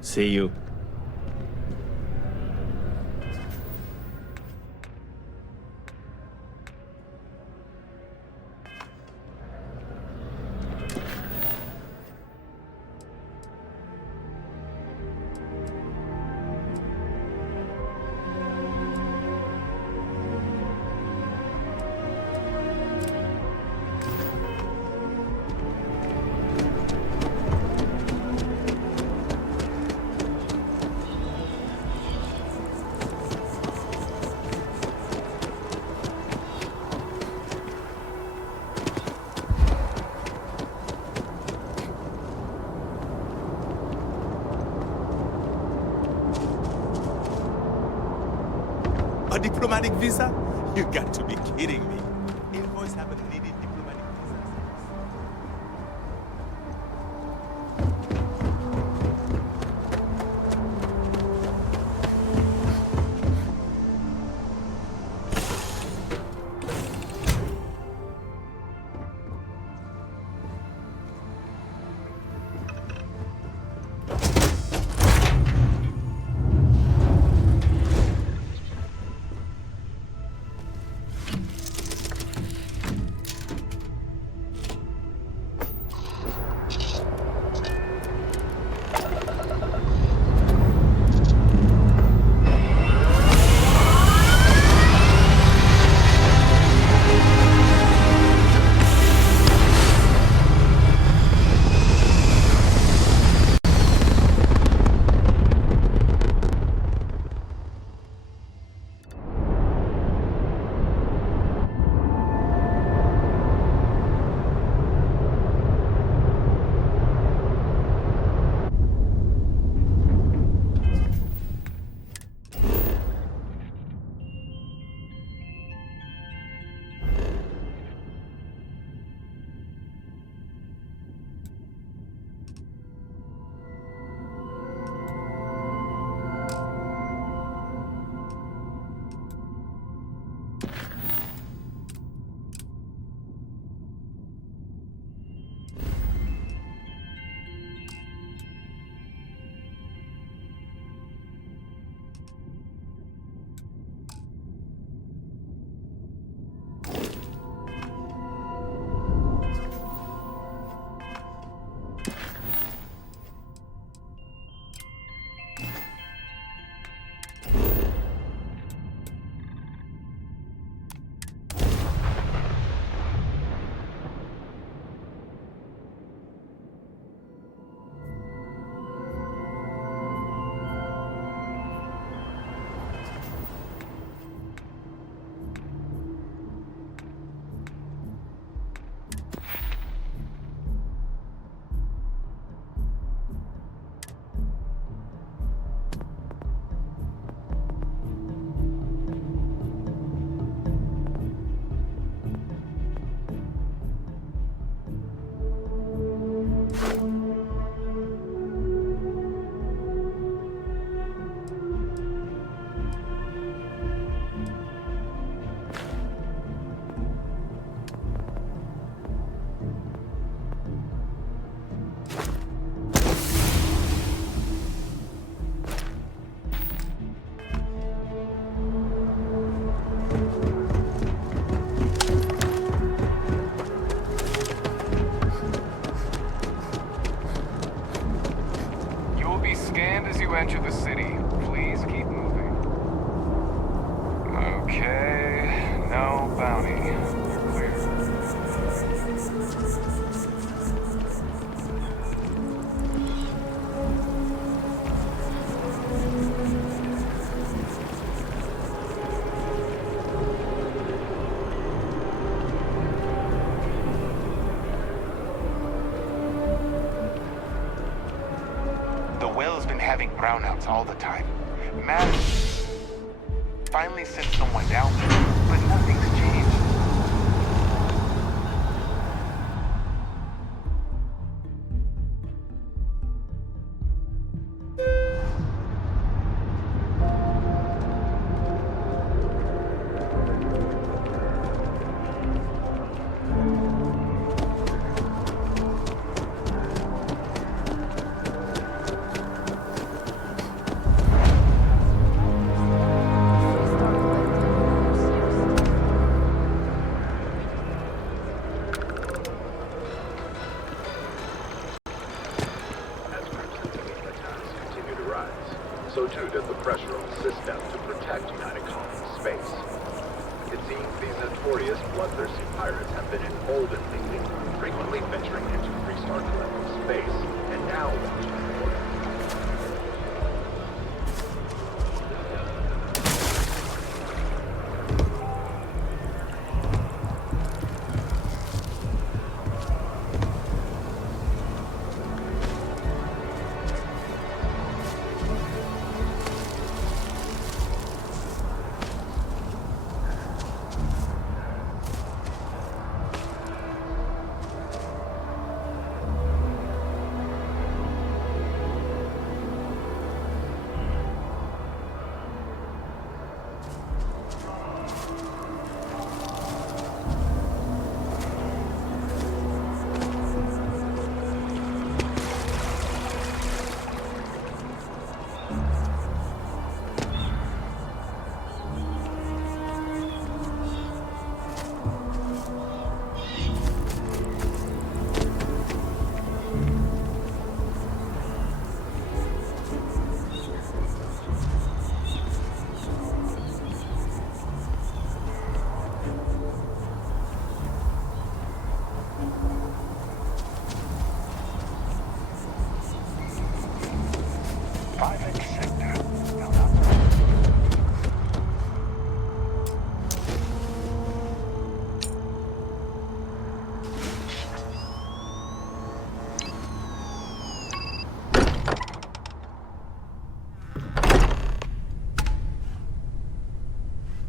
See you. A diplomatic visa? You got to be kidding me. Invoice haven't needed diplomatic visas. scanned as you enter the city. Please keep moving. Okay, no bounty. Clear. The well's been having brownouts all the time. Matt finally sent someone down there, but nothing's changed. So too does the pressure on the system to protect United Colony's space. It seems these notorious bloodthirsty pirates have been emboldened lately, frequently venturing into Freestar Collective space, and now launching an order.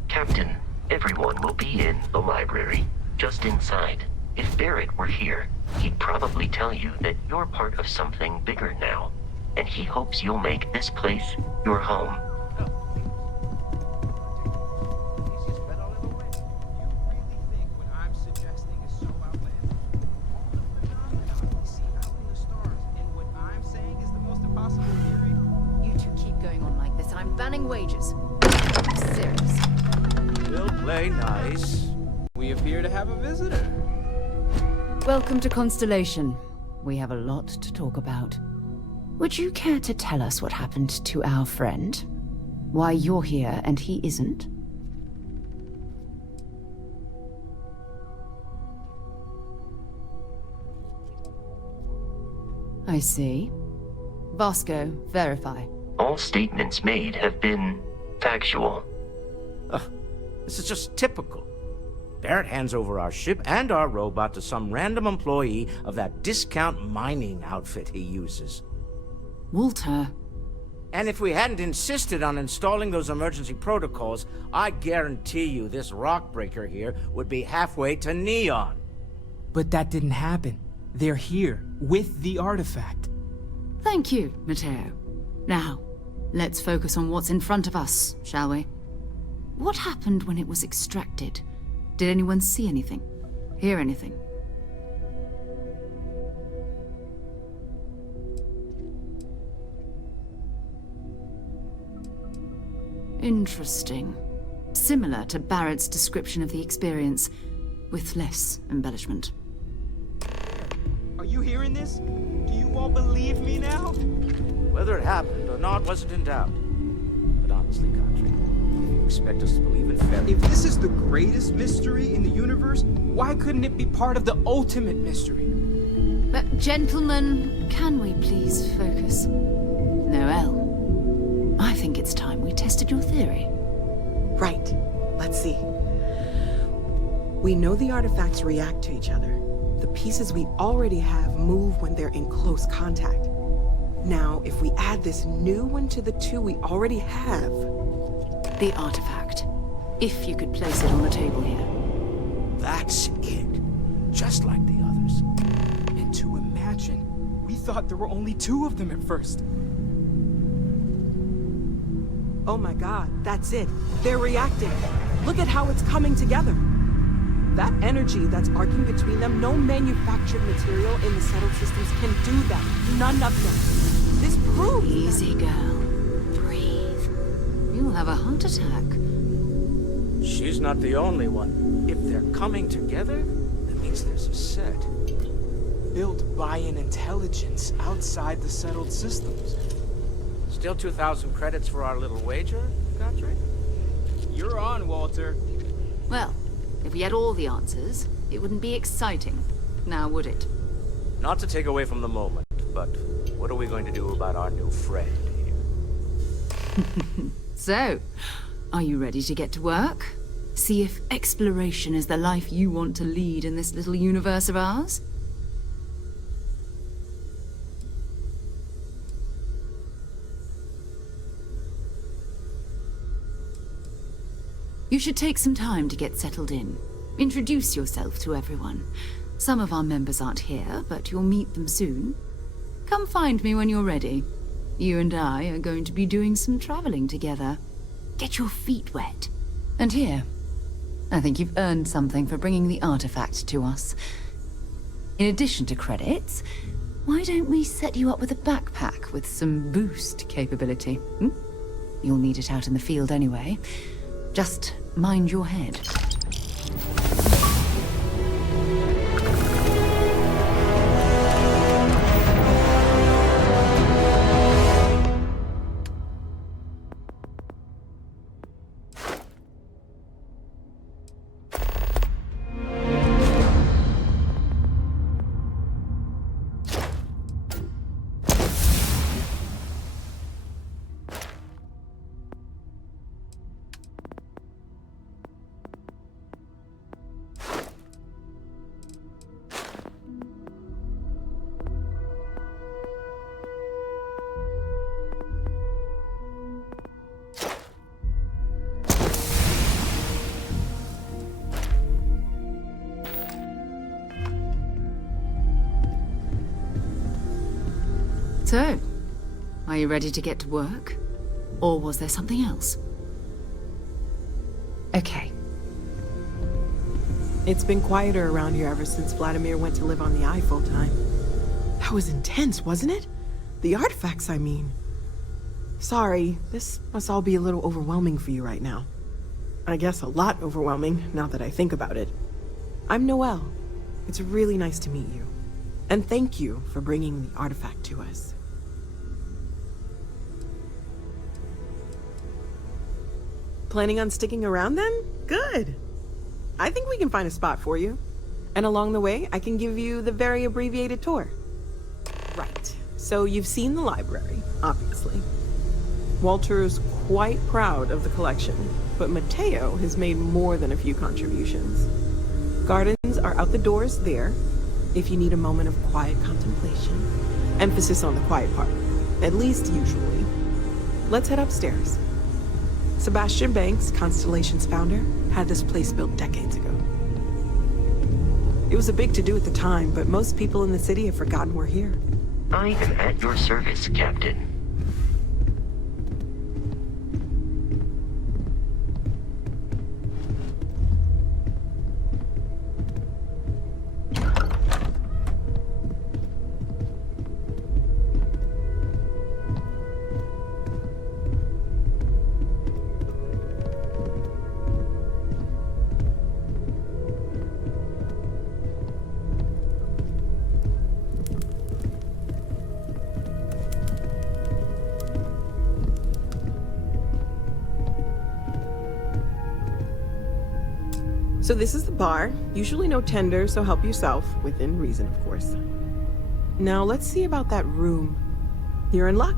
Captain, everyone will be in the library, just inside. If Barrett were here, he'd probably tell you that you're part of something bigger now, and he hopes you'll make this place your home. You two keep going on like this. I'm banning wages. Serious. We'll play nice. We appear to have a visitor. Welcome to Constellation. We have a lot to talk about. Would you care to tell us what happened to our friend? Why you're here and he isn't? I see. Vasco, verify. All statements made have been factual. This is just typical. Barrett hands over our ship and our robot to some random employee of that discount mining outfit he uses. Walter. And if we hadn't insisted on installing those emergency protocols, I guarantee you this rock breaker here would be halfway to Neon. But that didn't happen. They're here, with the artifact. Thank you, Matteo. Now, let's focus on what's in front of us, shall we? What happened when it was extracted? Did anyone see anything? Hear anything? Interesting. Similar to Barrett's description of the experience, with less embellishment. Are you hearing this? Do you all believe me now? Whether it happened or not wasn't in doubt. But honestly, Country, if you expect us to believe in fairy... If this is the greatest mystery in the universe, why couldn't it be part of the ultimate mystery? But gentlemen, can we please focus? Noel, I think it's time we tested your theory. Right. Let's see. We know the artifacts react to each other. The pieces we already have move when they're in close contact. Now, if we add this new one to the two we already have... The artifact. If you could place it on the table here. That's it. Just like the others. And to imagine, we thought there were only 2 of them at first. Oh my god, that's it. They're reacting. Look at how it's coming together. That energy that's arcing between them, no manufactured material in the settled systems can do that. None of them. This proves... Easy, girl. Breathe. You'll have a heart attack. She's not the only one. If they're coming together, that means there's a set. Built by an intelligence outside the settled systems. Still 2,000 credits for our little wager, Godfrey? You're on, Walter. Well, if we had all the answers, it wouldn't be exciting. Now, would it? Not to take away from the moment, but what are we going to do about our new friend here? So, are you ready to get to work? See if exploration is the life you want to lead in this little universe of ours? You should take some time to get settled in. Introduce yourself to everyone. Some of our members aren't here, but you'll meet them soon. Come find me when you're ready. You and I are going to be doing some traveling together. Get your feet wet. And here, I think you've earned something for bringing the artifact to us. In addition to credits, why don't we set you up with a backpack with some boost capability? You'll need it out in the field anyway. Just mind your head. So, are you ready to get to work? Or was there something else? Okay. It's been quieter around here ever since Vladimir went to live on the Eye full-time. That was intense, wasn't it? The artifacts, I mean. Sorry, this must all be a little overwhelming for you right now. I guess a lot overwhelming, now that I think about it. I'm Noel. It's really nice to meet you. And thank you for bringing the artifact to us. Planning on sticking around then? Good. I think we can find a spot for you. And along the way, I can give you the very abbreviated tour. Right. So you've seen the library, obviously. Walter's quite proud of the collection, but Mateo has made more than a few contributions. Gardens are out the doors there, if you need a moment of quiet contemplation. Emphasis on the quiet part, at least usually. Let's head upstairs. Sebastian Banks, Constellation's founder, had this place built decades ago. It was a big to-do at the time, but most people in the city have forgotten we're here. I am at your service, Captain. So this is the bar. Usually no tender, so help yourself. Within reason, of course. Now let's see about that room. You're in luck.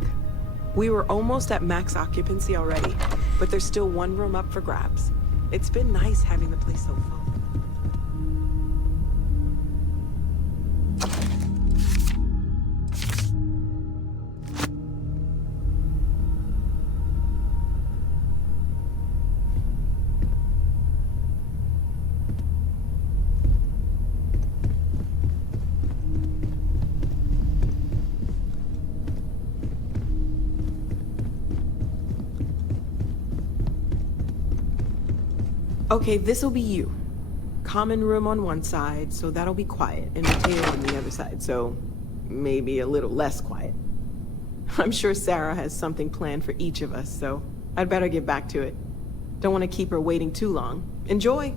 We were almost at max occupancy already, but there's still one room up for grabs. It's been nice having the place so full. Okay, this'll be you. Common room on one side, so that'll be quiet, and Mateo on the other side, so maybe a little less quiet. I'm sure Sarah has something planned for each of us, so I'd better get back to it. Don't want to keep her waiting too long. Enjoy!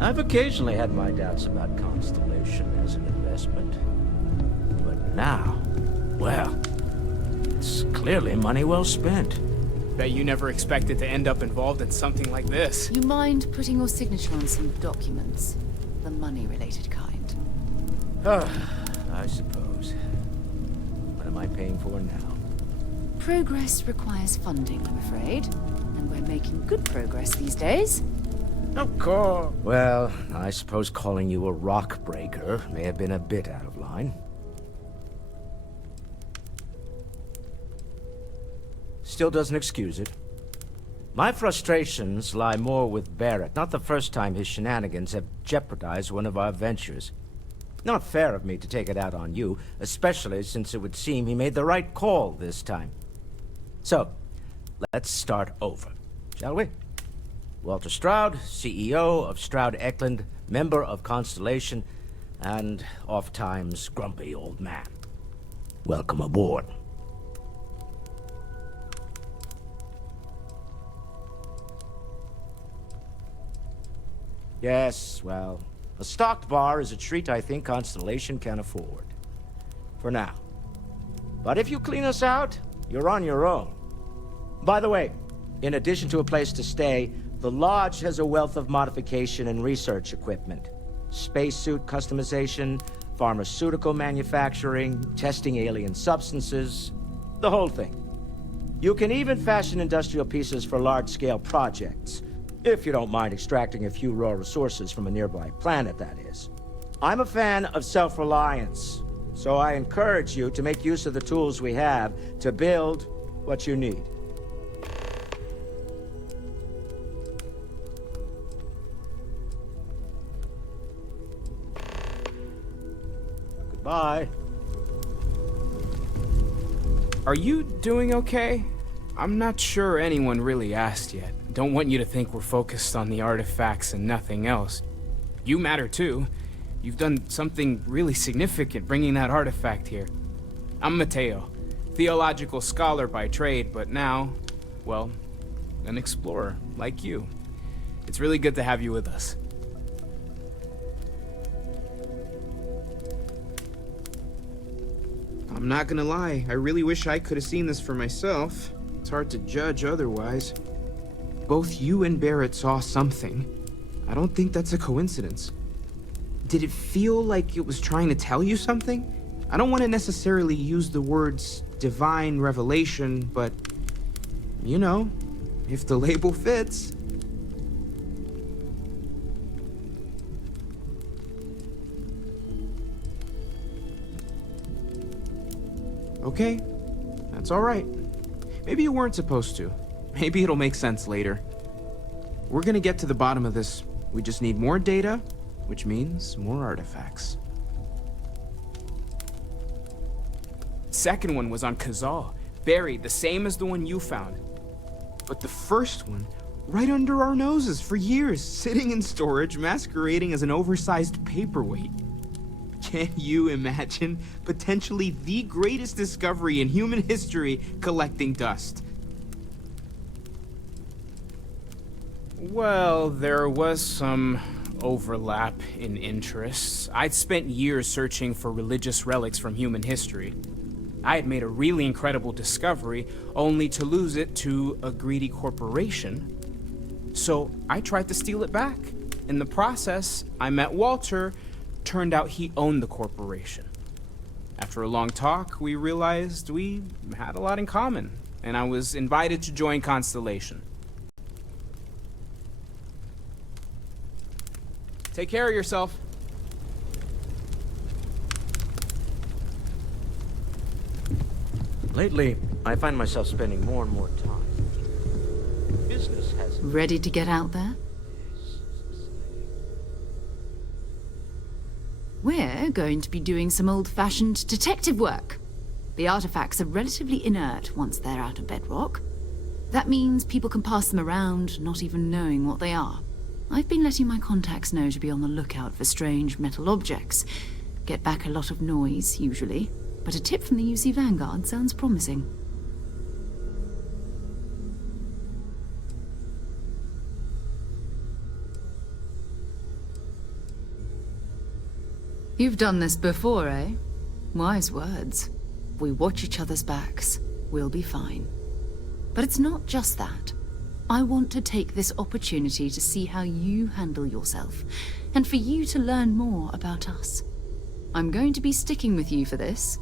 I've occasionally had my doubts about Constellation as an investment. But now, well, it's clearly money well spent. Bet you never expected to end up involved in something like this. You mind putting your signature on some documents? The money-related kind. I suppose. But am I paying for now? Progress requires funding, I'm afraid. And we're making good progress these days. Of course. Well, I suppose calling you a rock breaker may have been a bit out of line. Still doesn't excuse it. My frustrations lie more with Barrett. Not the first time his shenanigans have jeopardized one of our ventures. Not fair of me to take it out on you, especially since it would seem he made the right call this time. So, let's start over, shall we? Walter Stroud, CEO of Stroud Eklund, member of Constellation, and oft-times grumpy old man. Welcome aboard. Yes, well, a stocked bar is a treat I think Constellation can afford. For now. But if you clean us out, you're on your own. By the way, in addition to a place to stay, the Lodge has a wealth of modification and research equipment. Spacesuit customization, pharmaceutical manufacturing, testing alien substances, the whole thing. You can even fashion industrial pieces for large-scale projects, if you don't mind extracting a few raw resources from a nearby planet, that is. I'm a fan of self-reliance, so I encourage you to make use of the tools we have to build what you need. Goodbye. Are you doing okay? I'm not sure anyone really asked yet. Don't want you to think we're focused on the artifacts and nothing else. You matter too. You've done something really significant bringing that artifact here. I'm Mateo, theological scholar by trade, but now, well, an explorer like you. It's really good to have you with us. I'm not gonna lie, I really wish I could have seen this for myself. It's hard to judge otherwise. Both you and Barrett saw something. I don't think that's a coincidence. Did it feel like it was trying to tell you something? I don't want to necessarily use the words divine revelation, but, you know, if the label fits. Okay, that's all right. Maybe you weren't supposed to. Maybe it'll make sense later. We're gonna get to the bottom of this. We just need more data, which means more artifacts. Second one was on Kazal, buried, the same as the one you found. But the first one, right under our noses for years, sitting in storage, masquerading as an oversized paperweight. Can you imagine potentially the greatest discovery in human history collecting dust? Well, there was some overlap in interests. I'd spent years searching for religious relics from human history. I had made a really incredible discovery, only to lose it to a greedy corporation. So I tried to steal it back. In the process, I met Walter. Turned out he owned the corporation. After a long talk, we realized we had a lot in common, and I was invited to join Constellation. Take care of yourself. Lately, I find myself spending more and more time. Business has... Ready to get out there? We're going to be doing some old-fashioned detective work. The artifacts are relatively inert once they're out of bedrock. That means people can pass them around, not even knowing what they are. I've been letting my contacts know to be on the lookout for strange metal objects. Get back a lot of noise, usually. But a tip from the UC Vanguard sounds promising. You've done this before, eh? Wise words. We watch each other's backs. We'll be fine. But it's not just that. I want to take this opportunity to see how you handle yourself, and for you to learn more about us. I'm going to be sticking with you for this.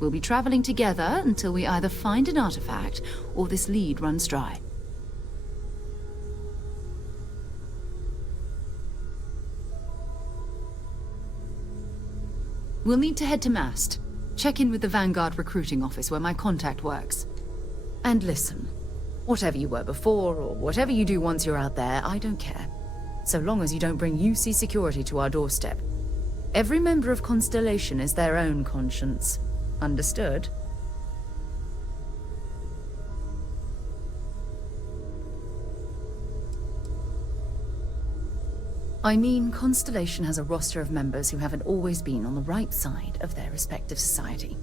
We'll be traveling together until we either find an artifact or this lead runs dry. We'll need to head to Mast. Check in with the Vanguard recruiting office where my contact works. And listen, whatever you were before or whatever you do once you're out there, I don't care. So long as you don't bring UC security to our doorstep. Every member of Constellation is their own conscience. Understood? I mean, Constellation has a roster of members who haven't always been on the right side of their respective society.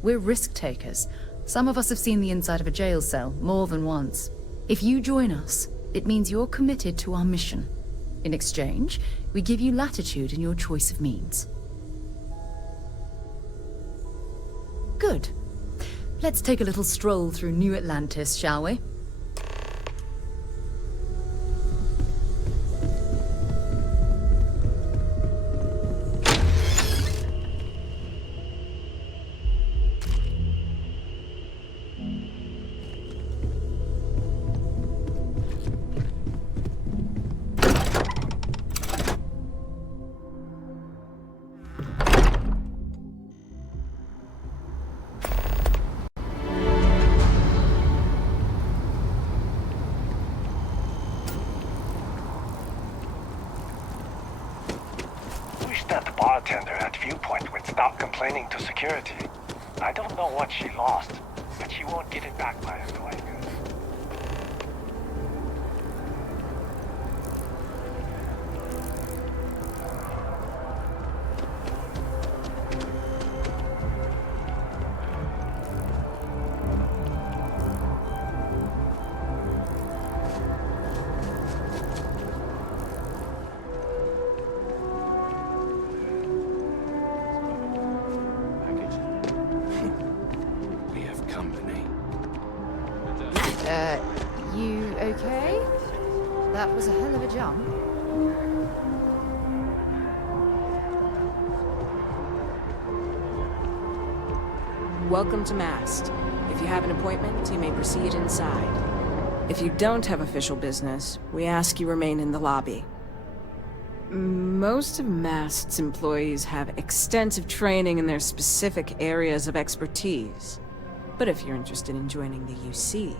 We're risk takers. Some of us have seen the inside of a jail cell more than once. If you join us, it means you're committed to our mission. In exchange, we give you latitude in your choice of means. Good. Let's take a little stroll through New Atlantis, shall we? That bartender at Viewpoint would stop complaining to security. I don't know what she lost, but she won't get it back by annoying us. You okay? That was a hell of a jump. Welcome to Mast. If you have an appointment, you may proceed inside. If you don't have official business, we ask you remain in the lobby. Most of Mast's employees have extensive training in their specific areas of expertise. But if you're interested in joining the UC,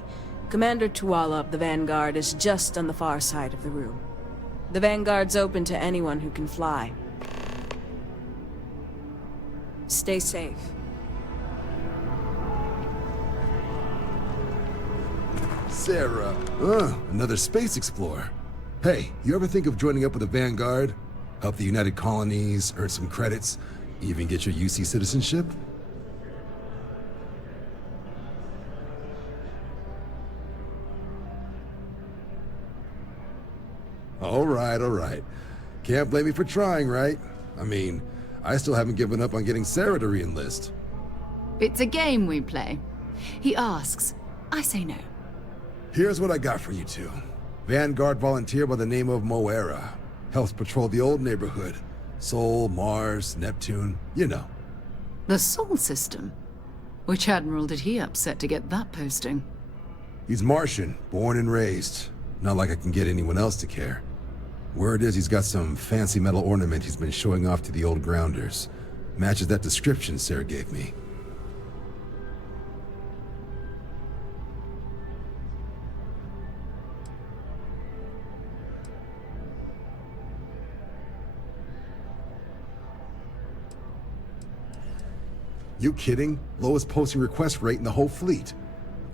Commander Tuala of the Vanguard is just on the far side of the room. The Vanguard's open to anyone who can fly. Stay safe. Sarah. Another space explorer. Hey, you ever think of joining up with the Vanguard? Help the United Colonies, earn some credits, even get your UC citizenship? All right. Can't blame me for trying, right? I mean, I still haven't given up on getting Sarah to re-enlist. It's a game we play. He asks, I say no. Here's what I got for you two. Vanguard volunteer by the name of Moera. Helps patrol the old neighborhood. Sol, Mars, Neptune, you know. The Sol system? Which admiral did he upset to get that posting? He's Martian, born and raised. Not like I can get anyone else to care. Word is he's got some fancy metal ornament he's been showing off to the old grounders. Matches that description Sarah gave me. You kidding? Lowest posting request rate in the whole fleet.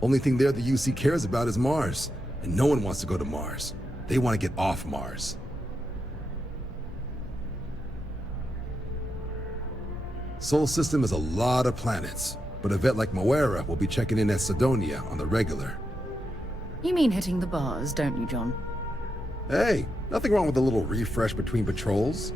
Only thing there the UC cares about is Mars. And no one wants to go to Mars. They want to get off Mars. Sol system has a lot of planets, but a vet like Moera will be checking in at Sidonia on the regular. You mean hitting the bars, don't you, John? Hey, nothing wrong with a little refresh between patrols.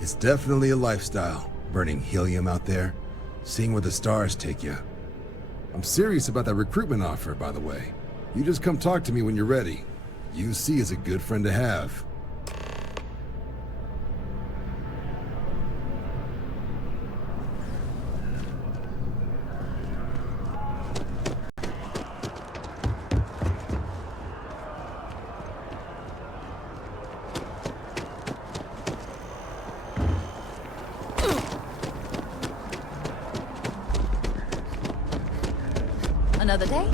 It's definitely a lifestyle, burning helium out there, seeing where the stars take you. I'm serious about that recruitment offer, by the way. You just come talk to me when you're ready. UC is a good friend to have. another day.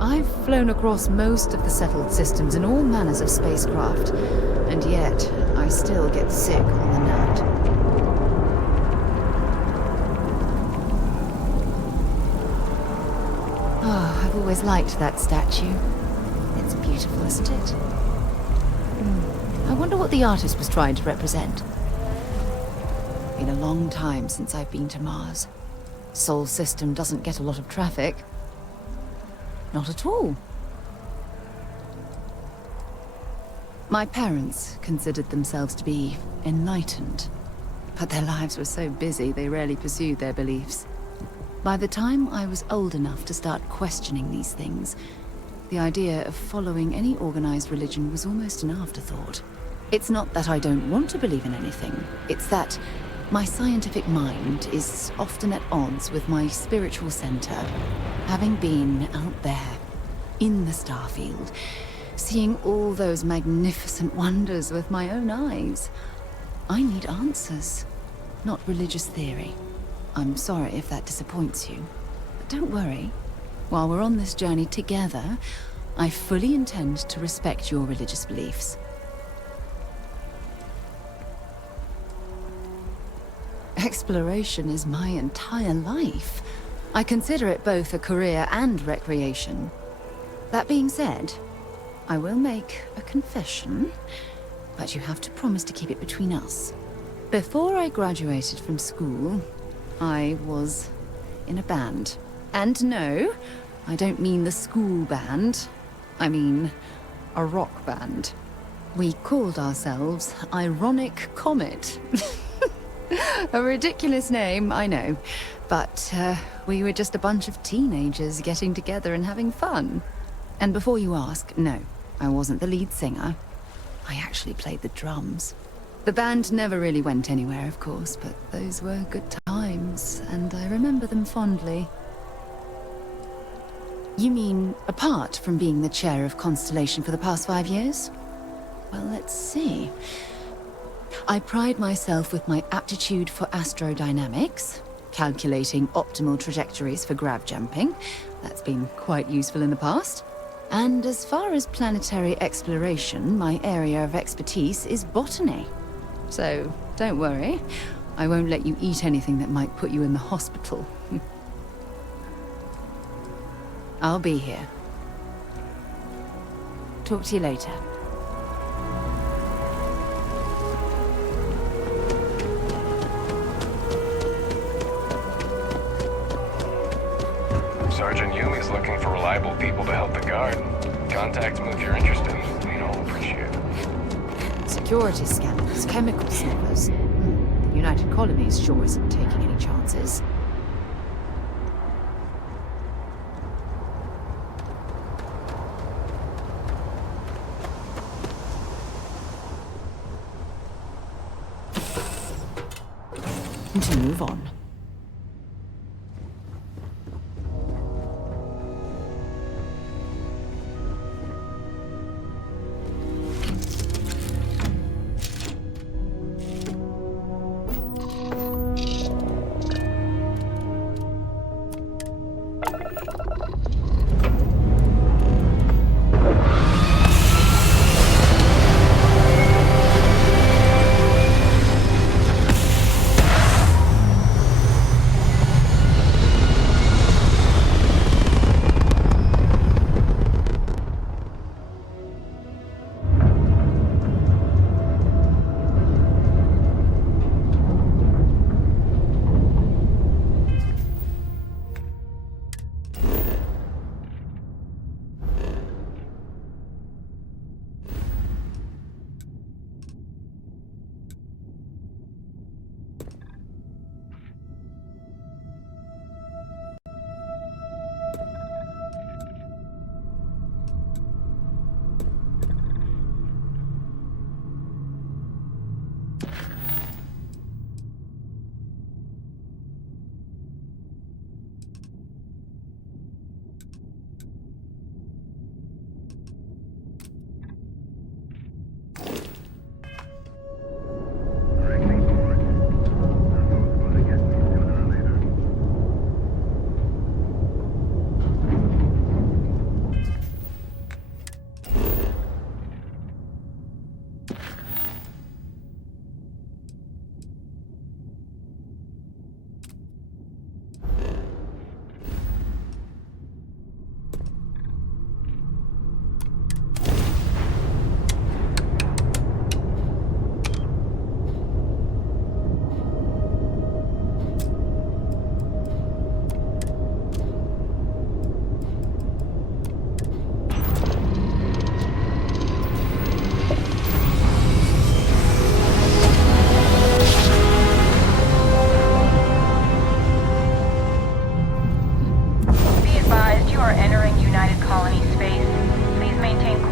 I've flown across most of the settled systems in all manners of spacecraft, and yet I still get sick on the nut. Oh, I've always liked that statue. It's beautiful, isn't it? I wonder what the artist was trying to represent. Been a long time since I've been to Mars. Sol system doesn't get a lot of traffic. Not at all. My parents considered themselves to be enlightened, but their lives were so busy they rarely pursued their beliefs. By the time I was old enough to start questioning these things, the idea of following any organized religion was almost an afterthought. It's not that I don't want to believe in anything, it's that my scientific mind is often at odds with my spiritual center. Having been out there, in the Starfield, seeing all those magnificent wonders with my own eyes, I need answers, not religious theory. I'm sorry if that disappoints you, but don't worry. While we're on this journey together, I fully intend to respect your religious beliefs. Exploration is my entire life. I consider it both a career and recreation. That being said, I will make a confession, but you have to promise to keep it between us. Before I graduated from school, I was in a band. And no, I don't mean the school band. I mean a rock band. We called ourselves Ironic Comet. A ridiculous name, I know. But we were just a bunch of teenagers getting together and having fun. And before you ask, no, I wasn't the lead singer. I actually played the drums. The band never really went anywhere, of course, but those were good times, and I remember them fondly. You mean apart from being the chair of Constellation for the past 5 years? Well, let's see. I pride myself with my aptitude for astrodynamics, calculating optimal trajectories for grav jumping. That's been quite useful in the past. And as far as planetary exploration, my area of expertise is botany. So, don't worry. I won't let you eat anything that might put you in the hospital. I'll be here. Talk to you later. Sergeant Yumi's looking for reliable people to help the guard. Contact him if you're interested. We'd all appreciate it. Security scanners, chemical sniffers. The United Colonies sure isn't taking any chances. To move on.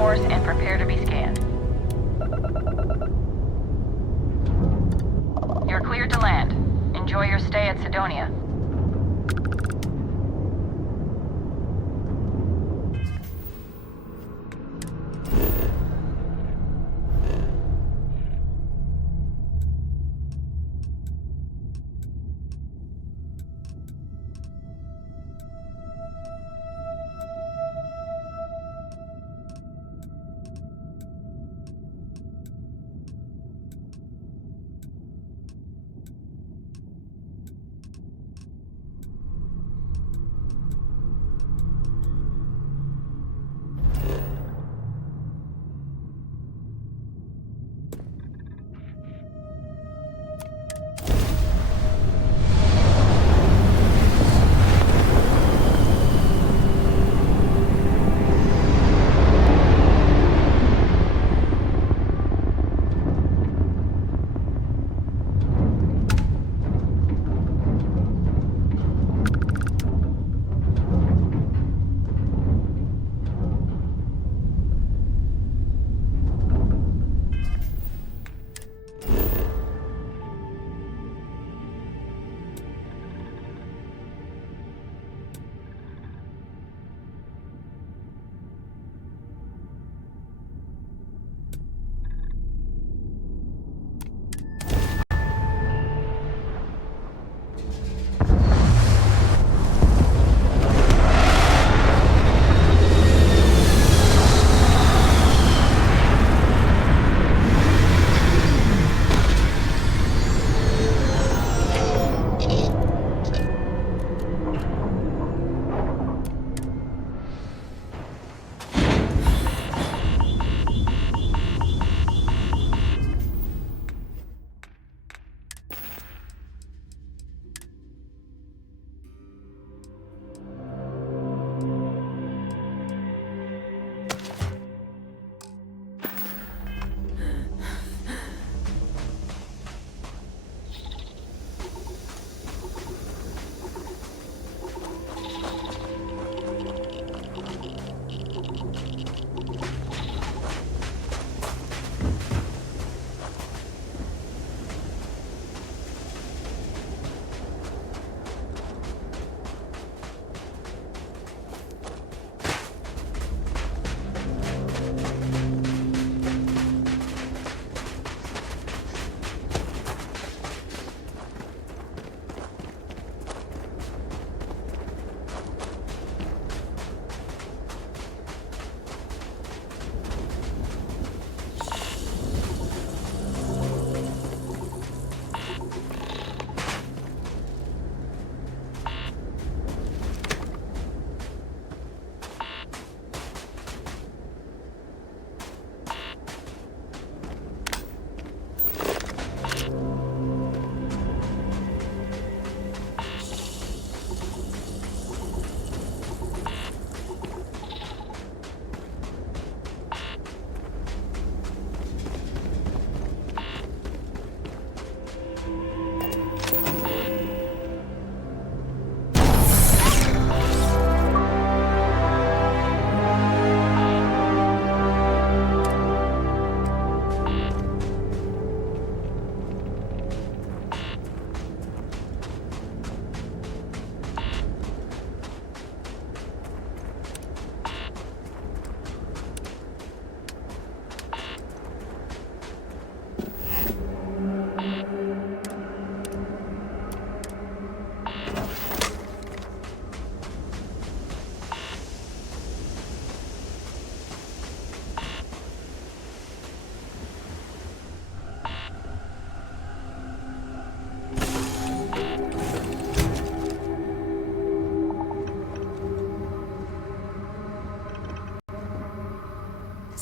course and prepare to be scanned. You're cleared to land. Enjoy your stay at Sidonia.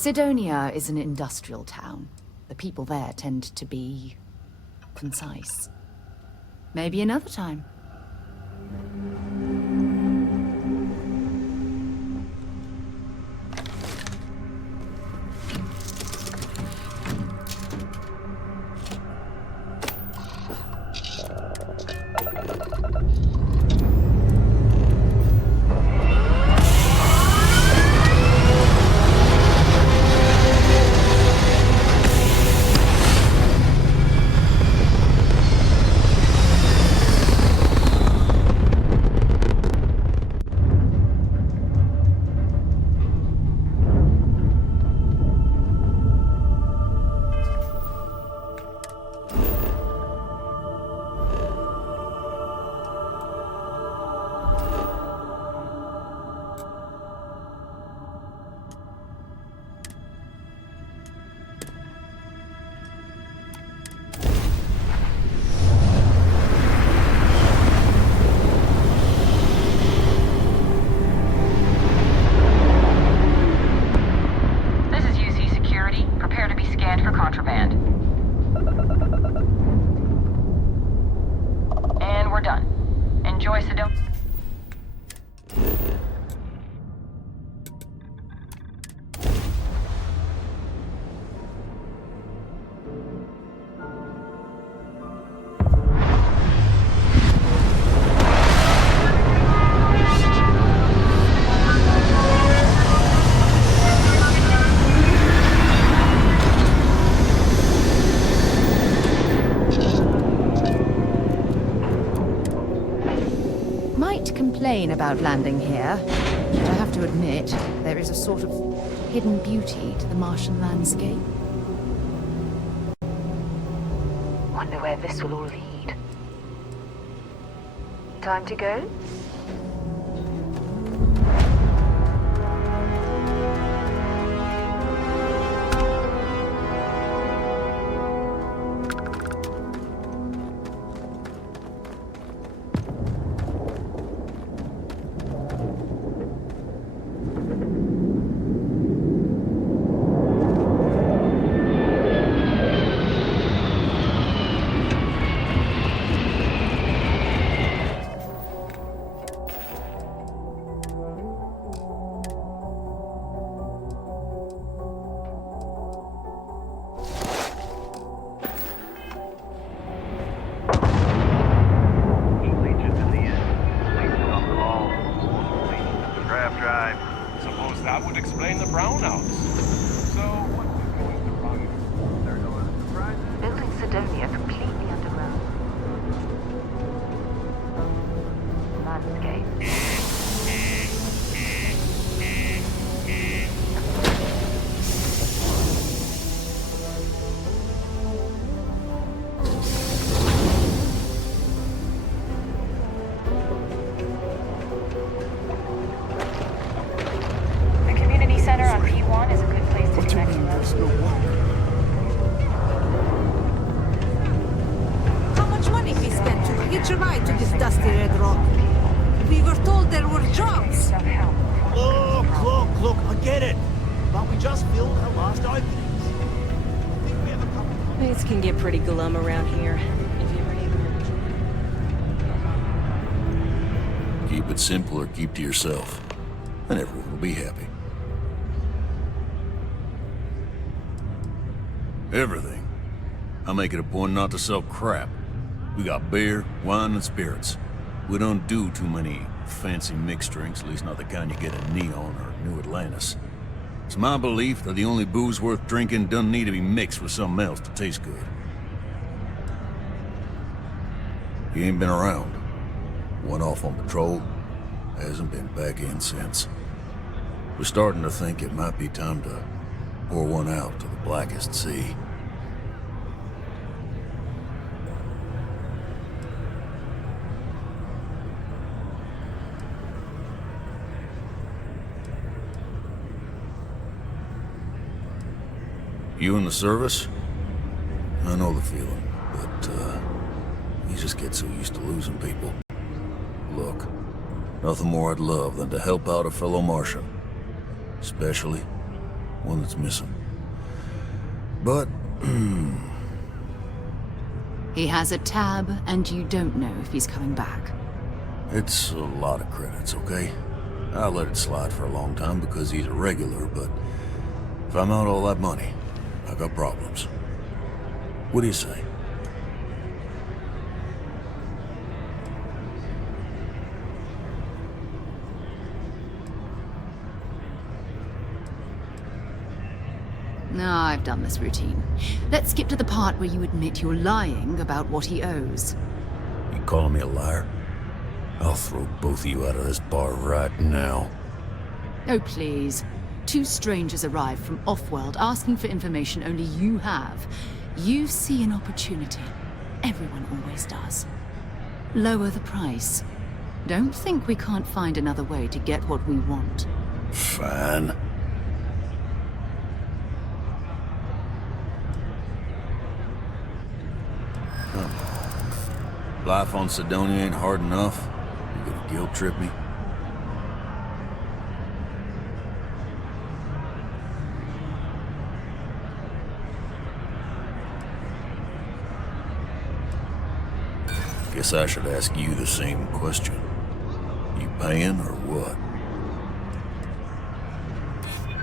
Sidonia is an industrial town. The people there tend to be concise. Maybe another time. insane about landing here, but I have to admit, there is a sort of hidden beauty to the Martian landscape. Wonder where this will all lead. Time to go? Suppose that would explain the brownouts. So, what was going wrong? There are no other surprises? Building Sidonia completely underground. Landscape. The community center on P1 is a good place to connect to us. How much money we spent to hitch a ride to this dusty red rock? We were told there were jobs. Look, I get it. But we just filled our last openings. I think we have a couple. Things can get pretty glum around here, if you ever Keep it simple or keep to yourself, and everyone will be happy. Everything. I make it a point not to sell crap. We got beer, wine, and spirits. We don't do too many fancy mixed drinks, at least not the kind you get in Neon or New Atlantis. It's my belief that the only booze worth drinking doesn't need to be mixed with something else to taste good. He ain't been around. Went off on patrol. Hasn't been back in since. We're starting to think it might be time to pour one out to the blackest sea. You in the service? I know the feeling, but, you just get so used to losing people. Look, nothing more I'd love than to help out a fellow Martian. Especially one that's missing. But, He has a tab, and you don't know if he's coming back. it's a lot of credits, okay? I let it slide for a long time because he's a regular, but if I'm out all that money, I got problems. What do you say? No, I've done this routine. Let's skip to the part where you admit you're lying about what he owes. You calling me a liar? I'll throw both of you out of this bar right now. Oh, please. Two strangers arrive from off-world asking for information only you have. You see an opportunity. Everyone always does. Lower the price. Don't think we can't find another way to get what we want. Fine. Come on. Life on Sidonia ain't hard enough. You gonna guilt trip me? Guess I should ask you the same question. You paying or what?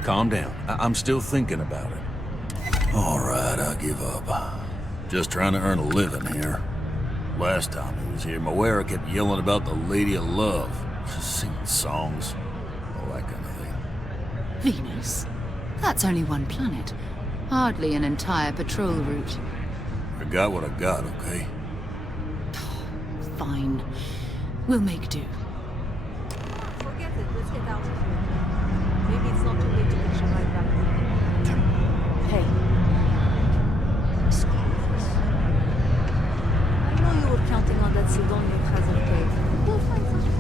Calm down. I'm still thinking about it. All right, I give up. Just trying to earn a living here. Last time he was here, Moira kept yelling about the Lady of Love. Singing songs. All that kind of thing. Venus? That's only one planet. Hardly an entire patrol route. I got what I got, okay? Fine. We'll make do. That's it. Let's get out of here. Maybe it's not too late to get you right back. Hey. Screw this. I know you were counting on that Sidonian hazard pay. We'll find something.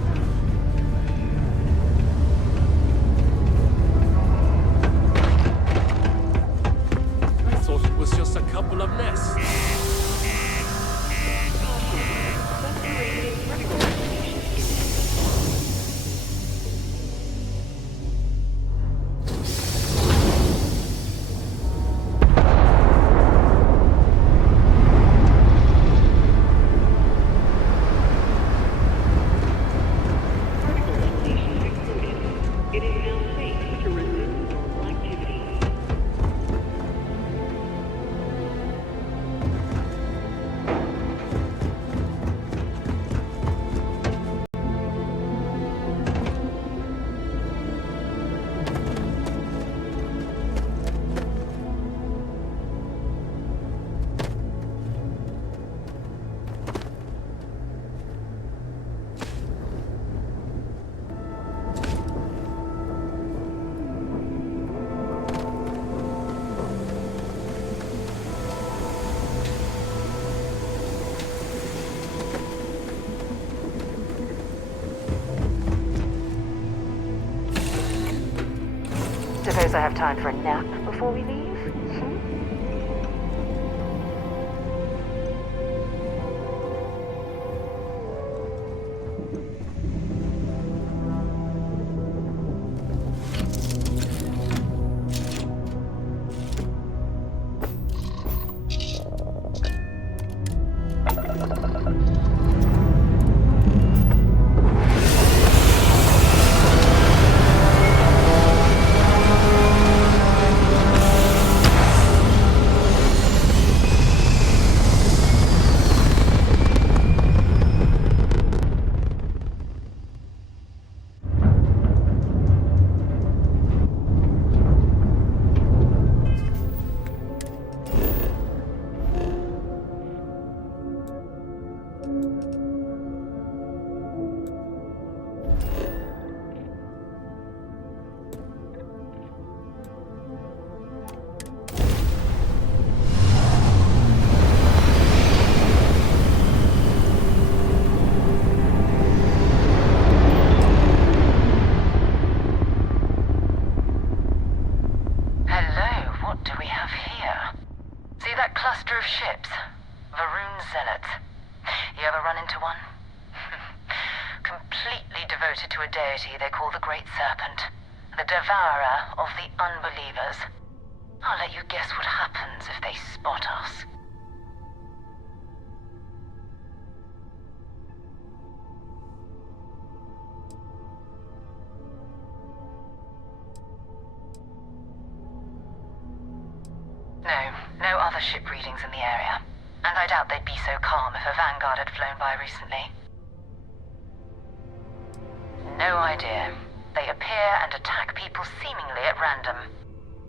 I thought it was just a couple of nests. Suppose I have time for a nap before we leave? devoted to a deity they call the Great Serpent, the devourer of the unbelievers. I'll let you guess what happens if they spot us. No other ship readings in the area. And I doubt they'd be so calm if a vanguard had flown by recently. No idea. They appear and attack people seemingly at random.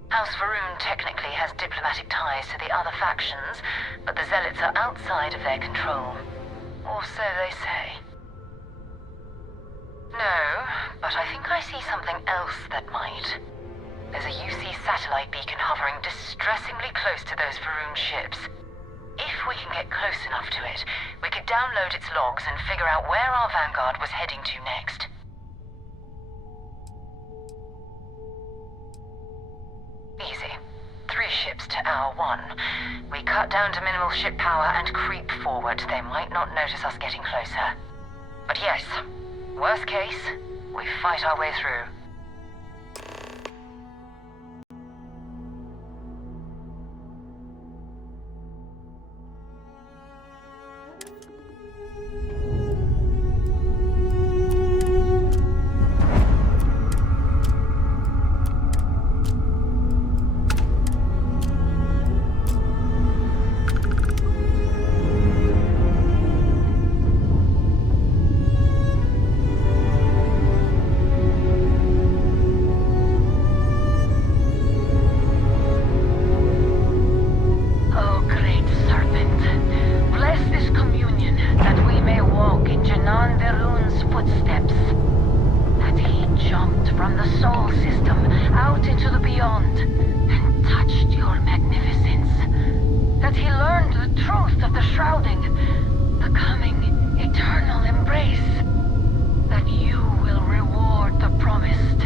House Varun technically has diplomatic ties to the other factions, but the Zealots are outside of their control. Or so they say. No, but I think I see something else that might. There's a UC satellite beacon hovering distressingly close to those Varun ships. If we can get close enough to it, we could download its logs and figure out where our vanguard was heading to next. Easy. 3 ships to our 1. We cut down to minimal ship power and creep forward. They might not notice us getting closer. But yes, worst case, we fight our way through. and touched your magnificence. That he learned the truth of the shrouding, the coming eternal embrace. That you will reward the promised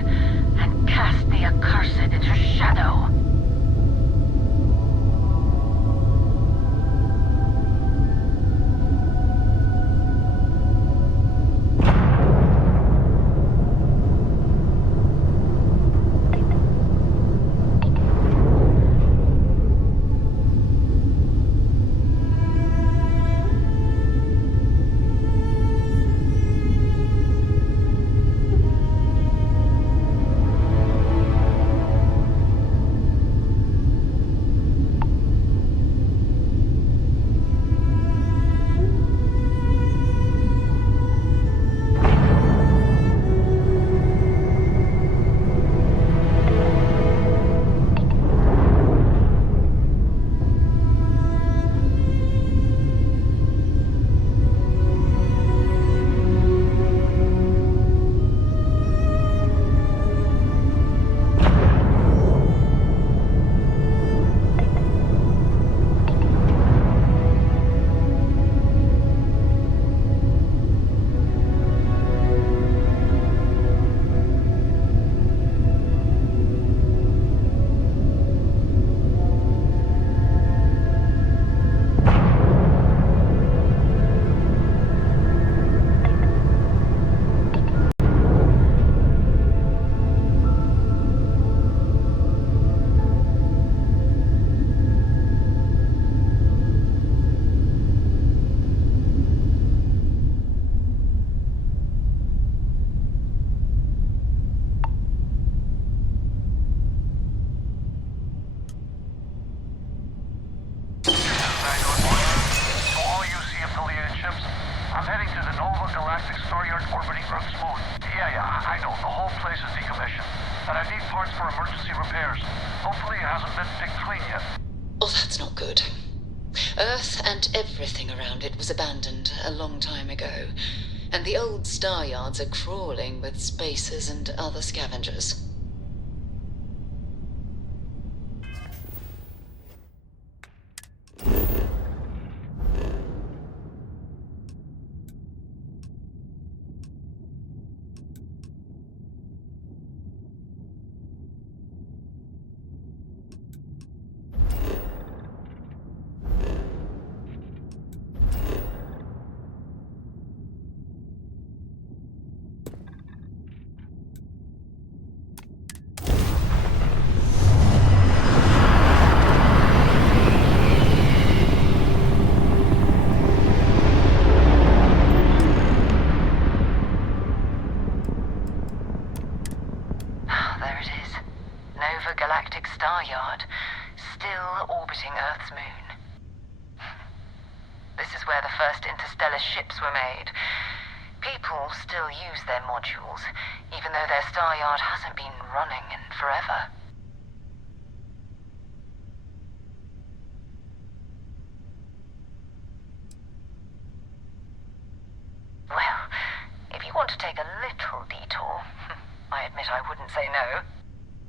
and cast the accursed into shadow. Oh, that's not good. Earth and everything around it was abandoned a long time ago, and the old star yards are crawling with spacers and other scavengers. Ships were made. People still use their modules, even though their star yard hasn't been running in forever. Well, if you want to take a little detour, I admit I wouldn't say no.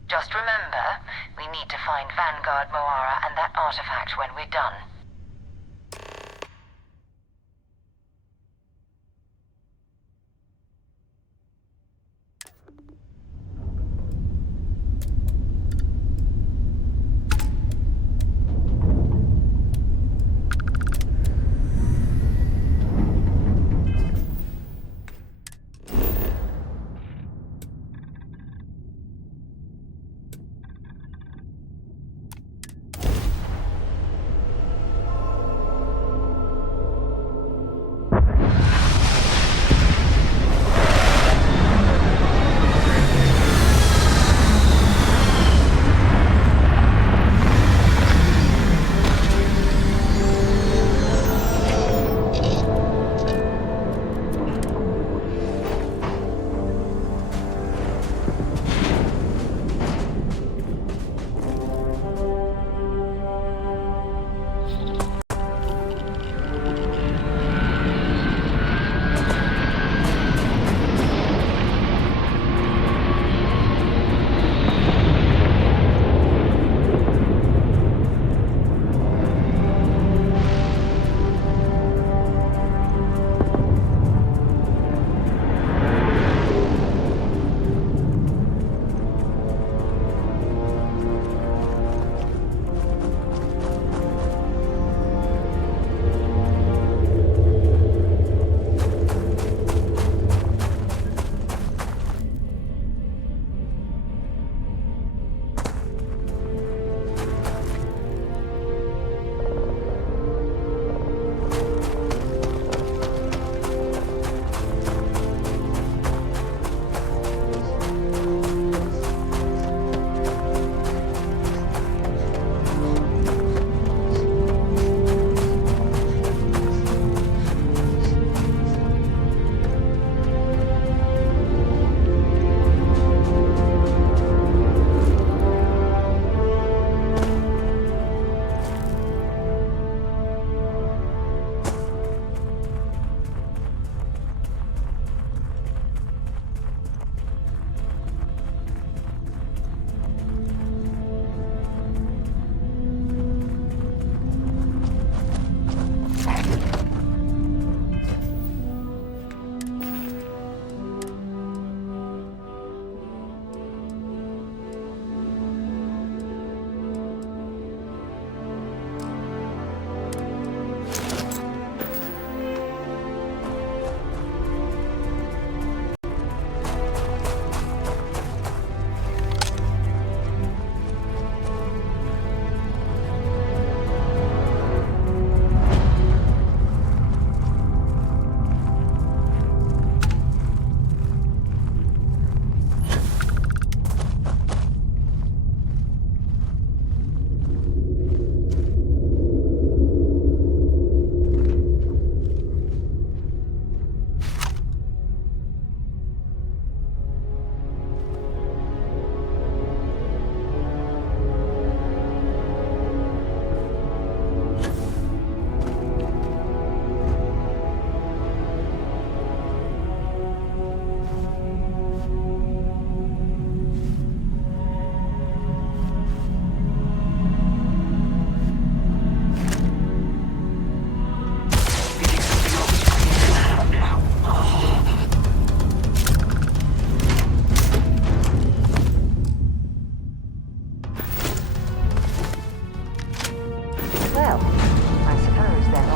Just remember, we need to find Vanguard Moara and that artifact when we're done.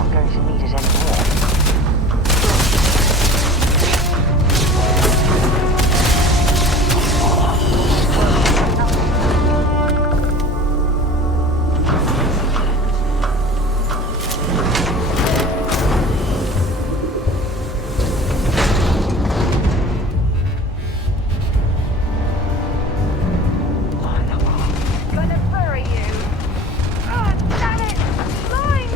not going to need it anymore. Gonna bury you! Oh, damn it! Mine!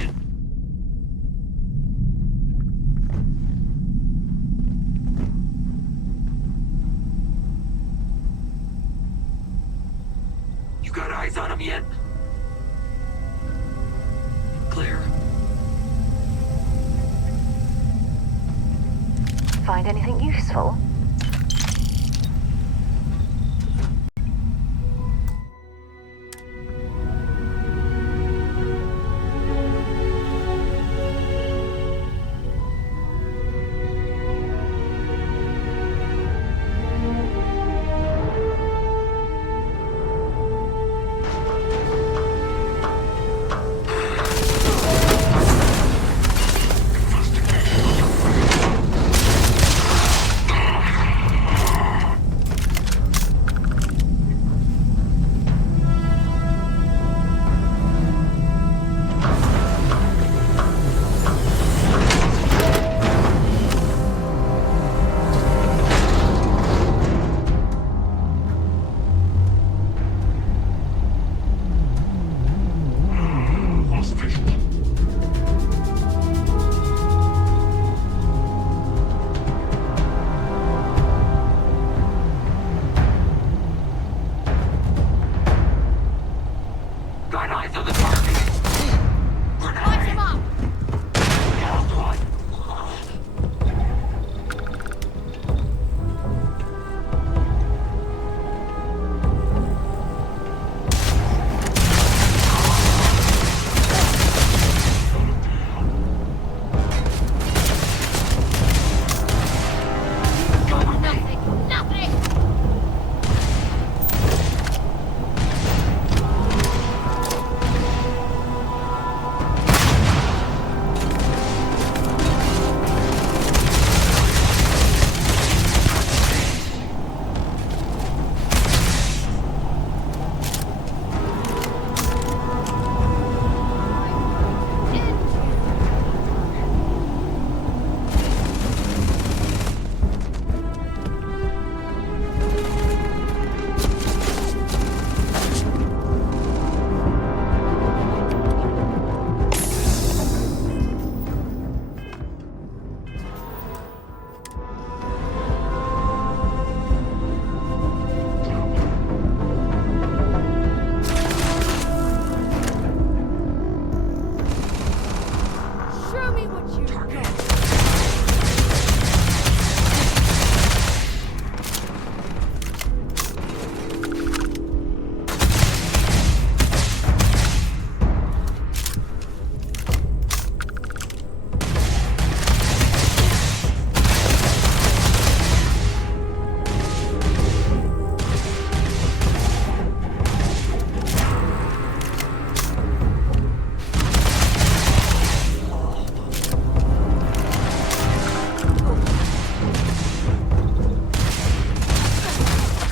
attention. You got eyes on him yet? Clear. Find anything useful? Got eyes on the target. Watch him up! Nothing! Nothing! Show me what you got.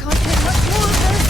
Can't take much more of this.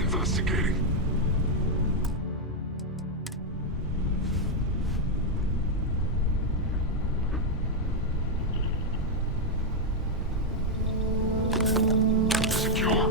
Investigating. Secure.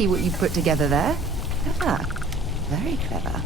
see what you put together there. Clever. Very clever.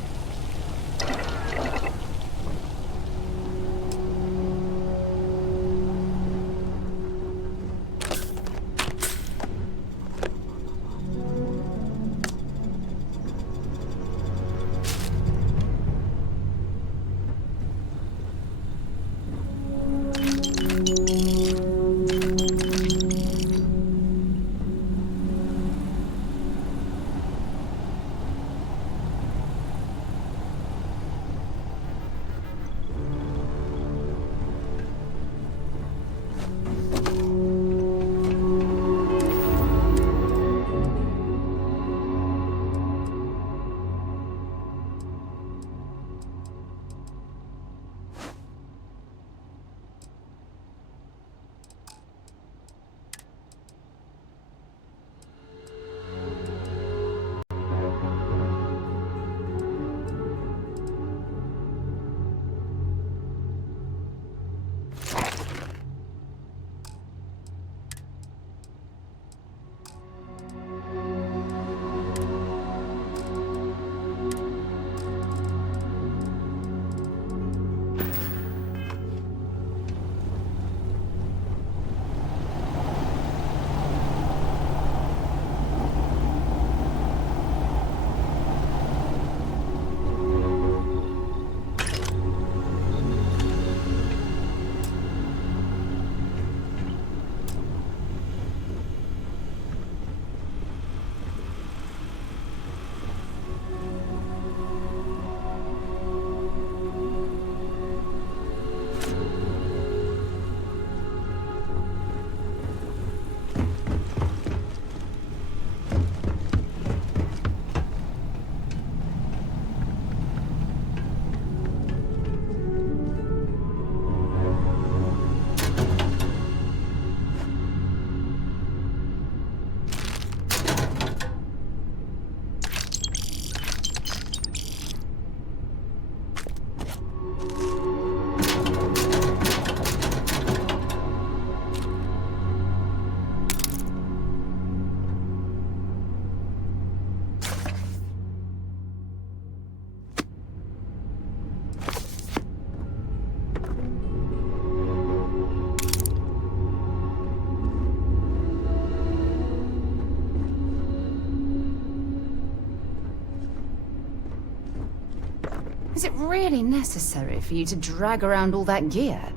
Is it really necessary for you to drag around all that gear?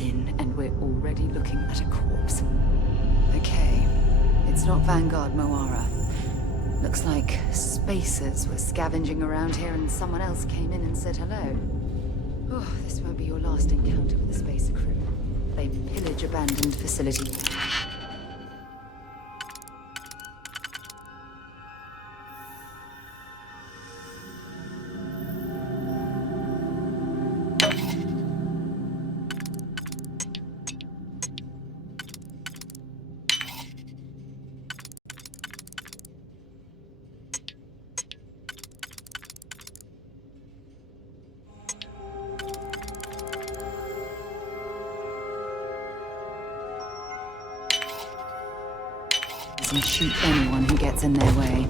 minutes in, and we're already looking at a corpse. Okay, it's not Vanguard Moara. Looks like spacers were scavenging around here and someone else came in and said hello. Oh, this won't be your last encounter with the spacer crew. They pillage abandoned facilities. And shoot anyone who gets in their way.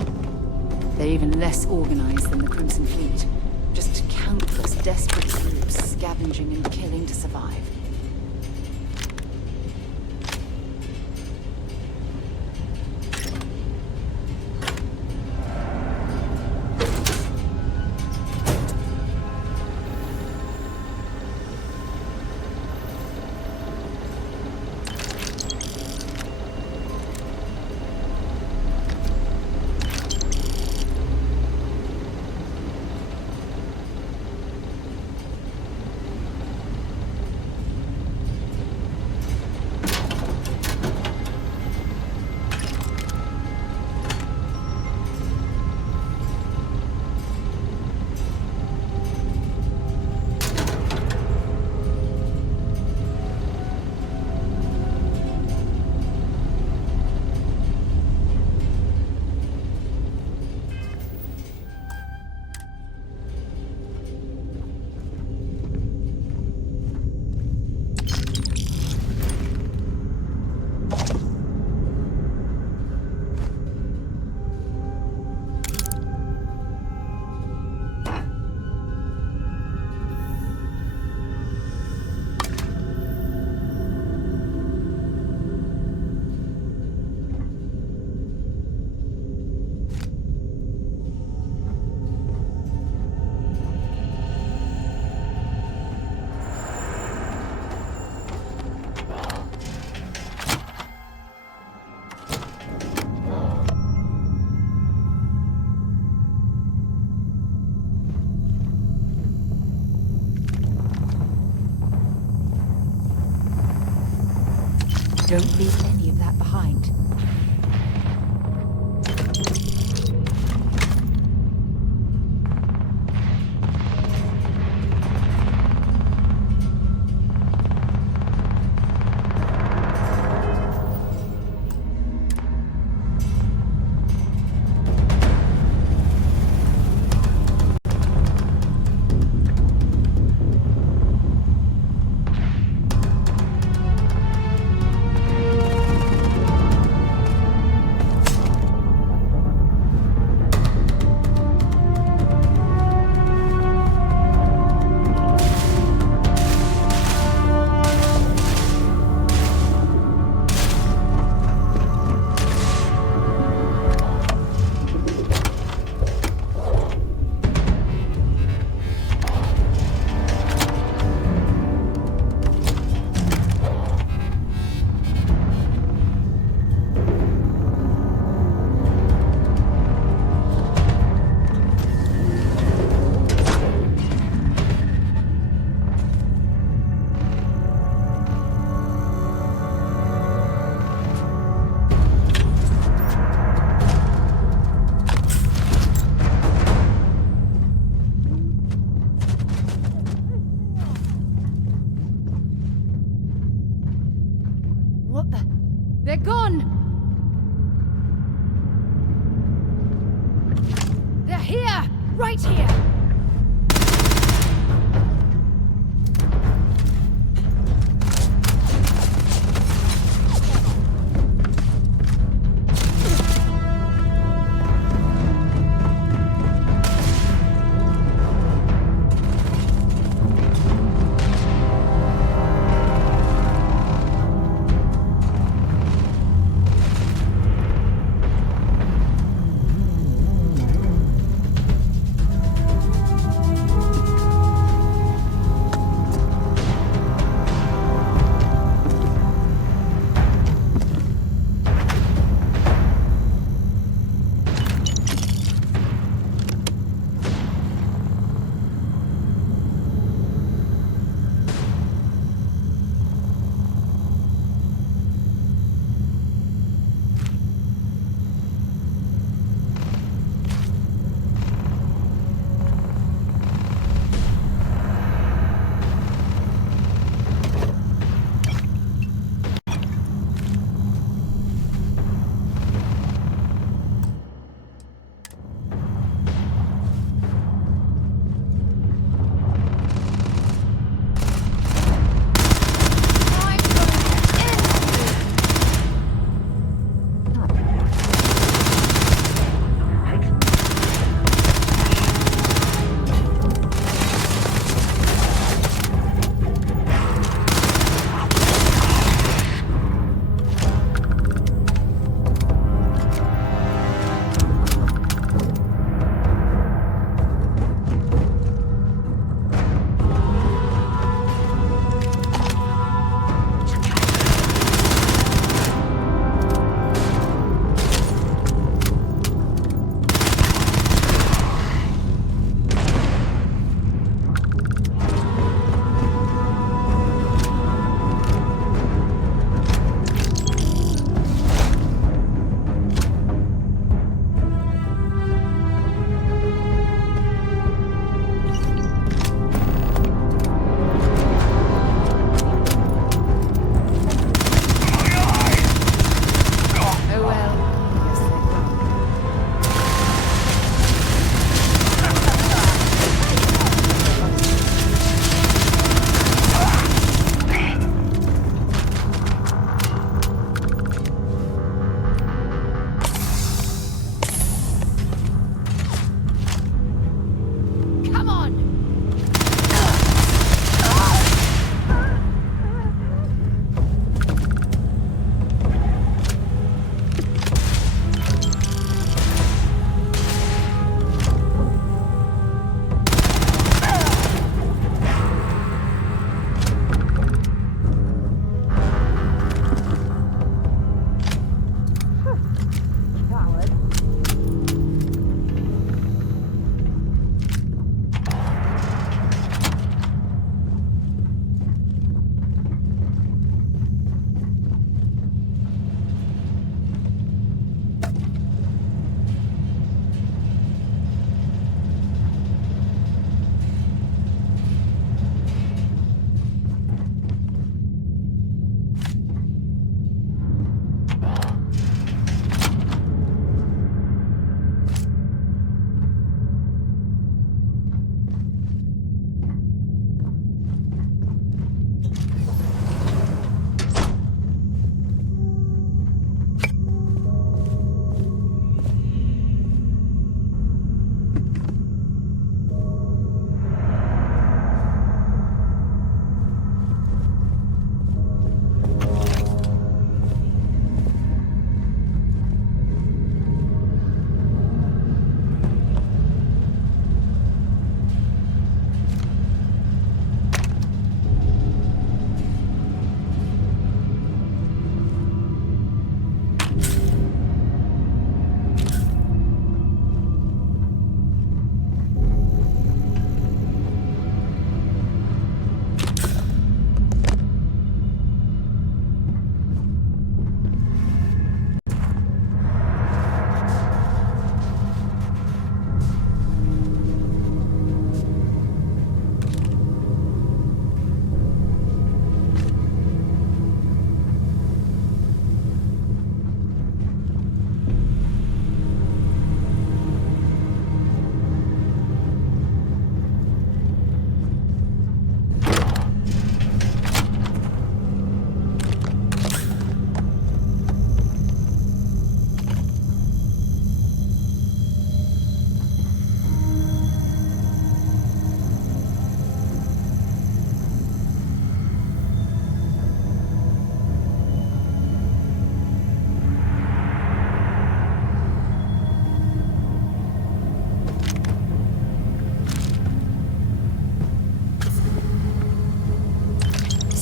They're even less organized than the Crimson Fleet. Just countless desperate groups scavenging and killing to survive. Don't leave any of that behind. What the? They're gone! They're here! Right here!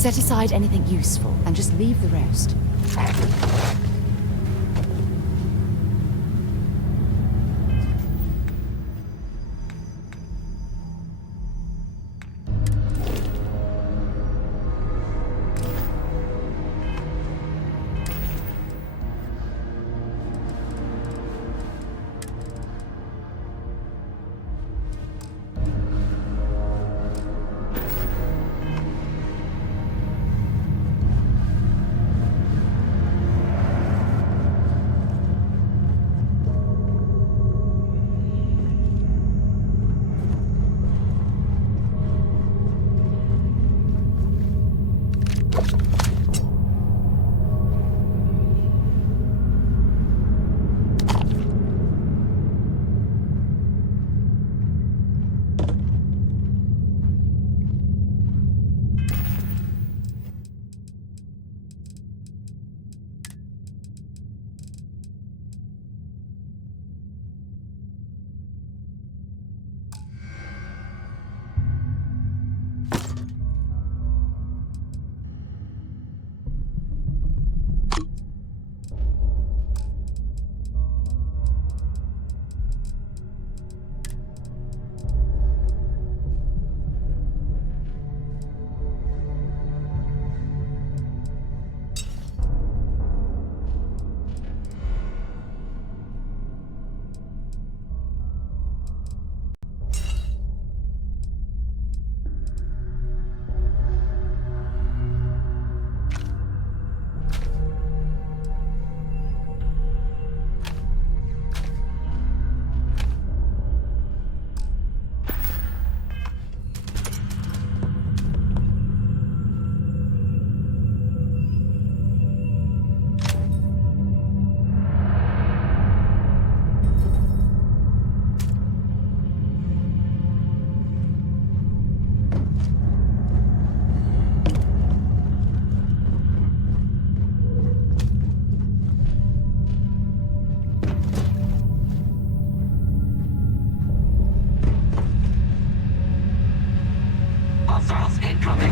Set aside anything useful and just leave the rest. Hostiles incoming.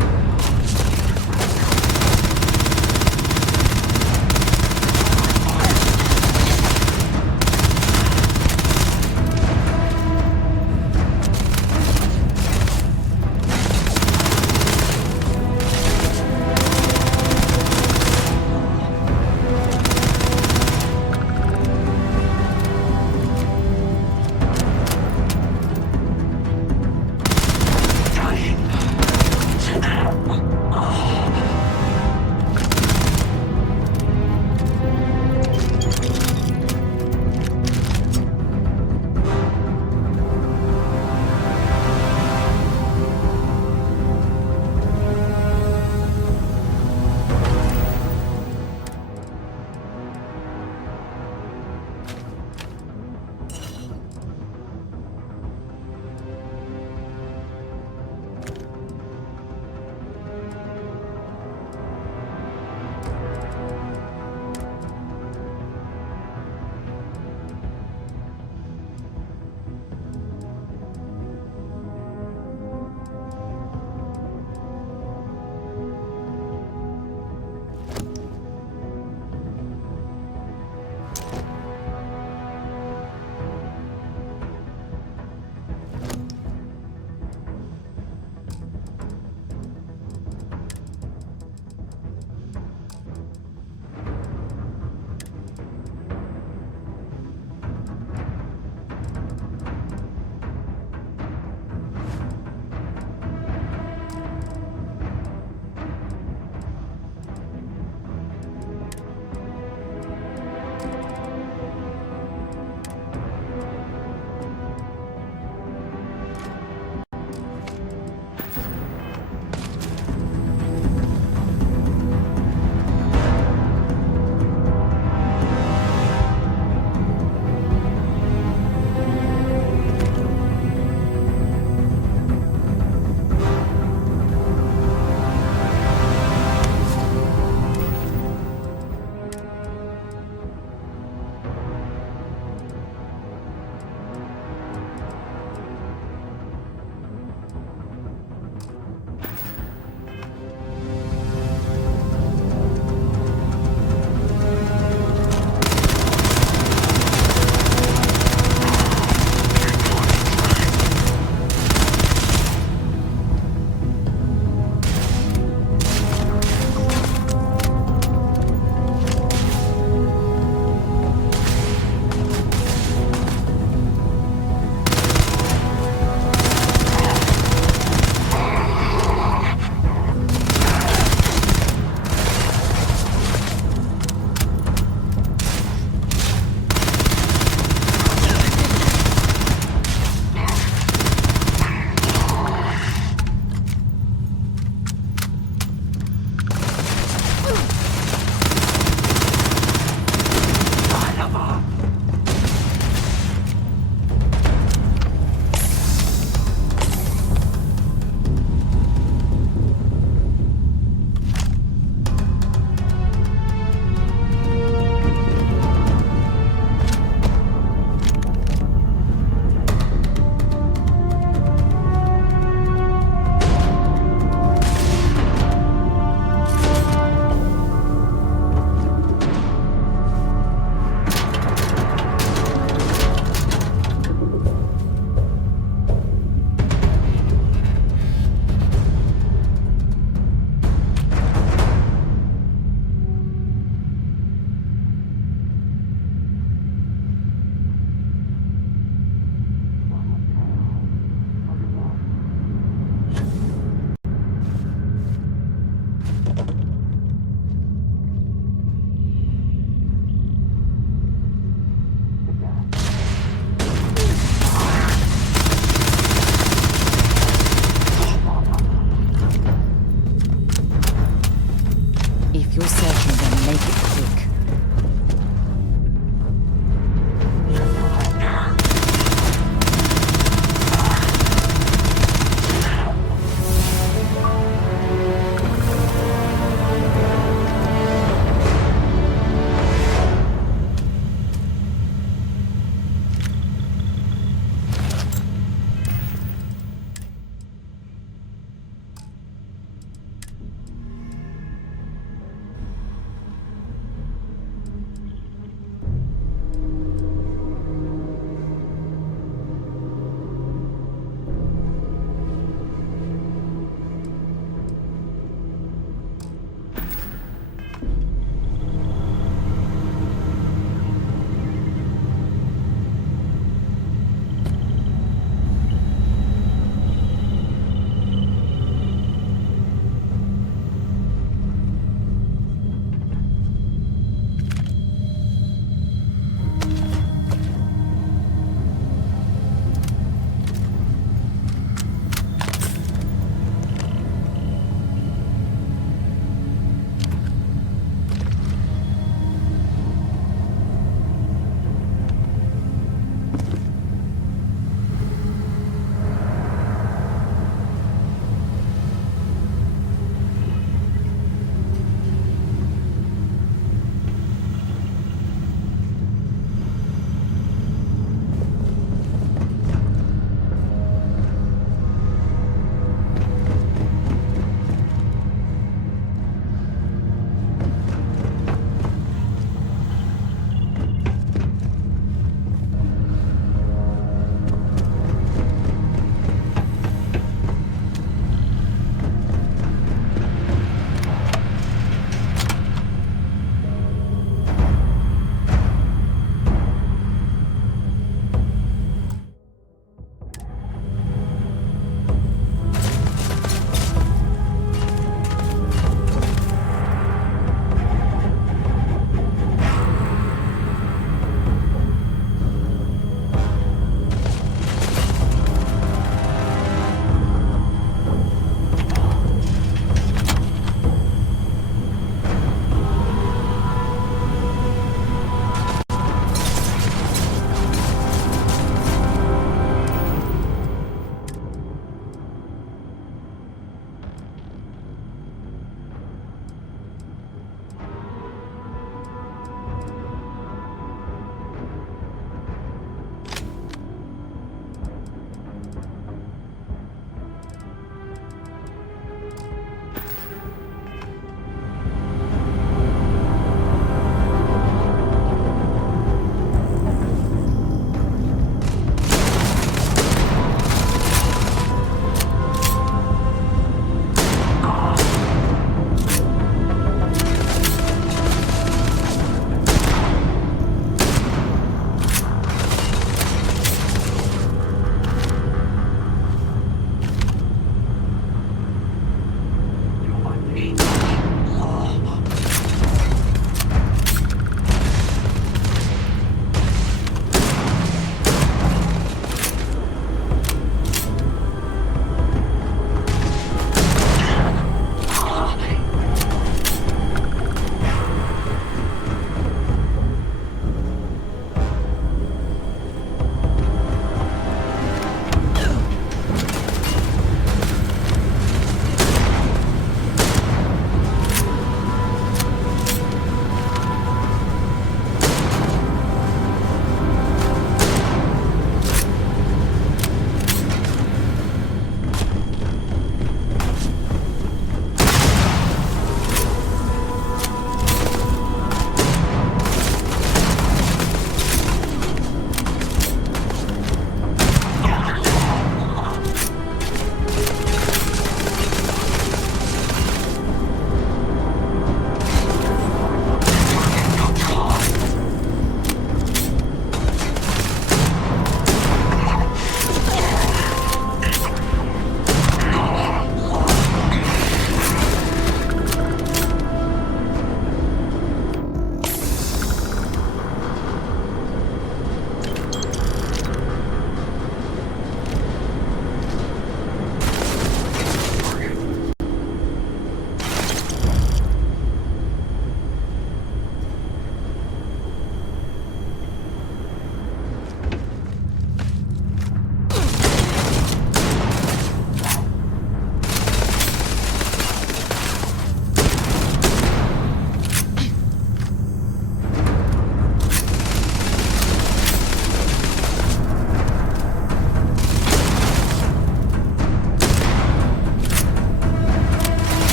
Dying.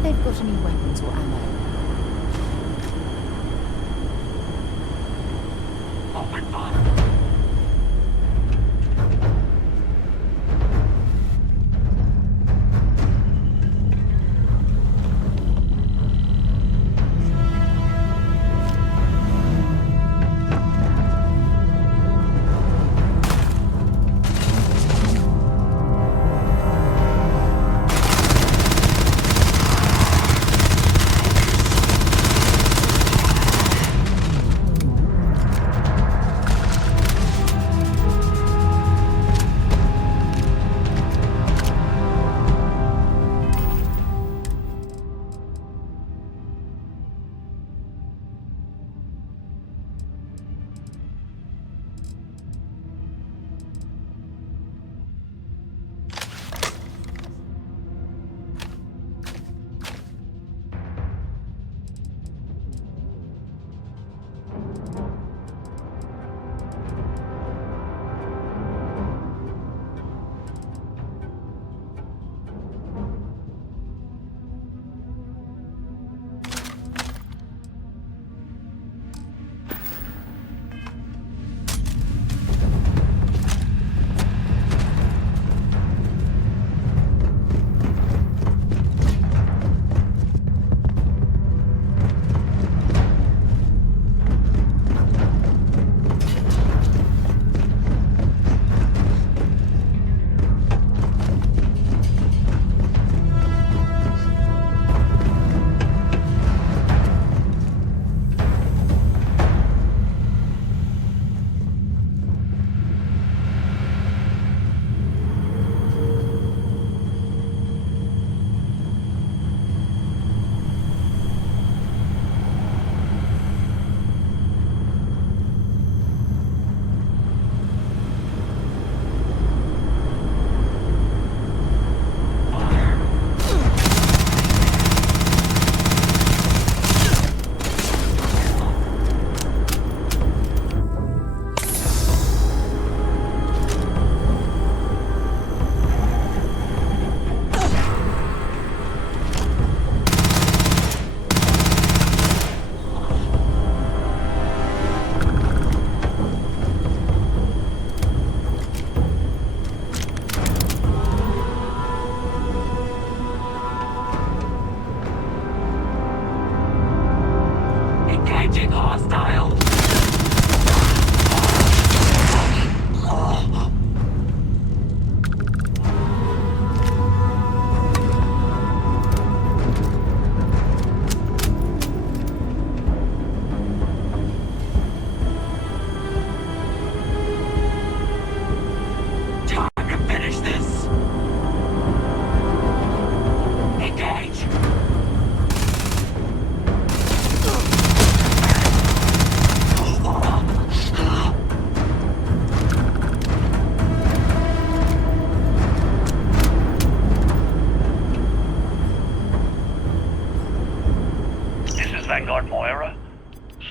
if they've got any weapons or ammo. Open fire.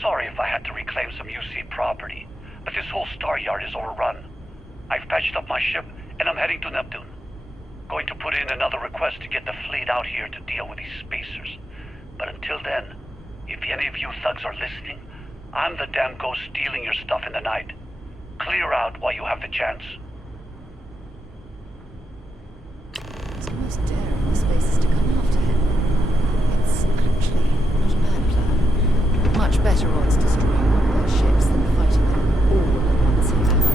Sorry if I had to reclaim some UC property, but this whole star yard is overrun. I've patched up my ship, and I'm heading to Neptune. Going to put in another request to get the fleet out here to deal with these spacers. But until then, if any of you thugs are listening, I'm the damn ghost stealing your stuff in the night. Clear out while you have the chance. It's almost daring the spacers to come after him. It's actually not a bad plan. Much better odds destroying one of their ships than fighting them all at once in battle.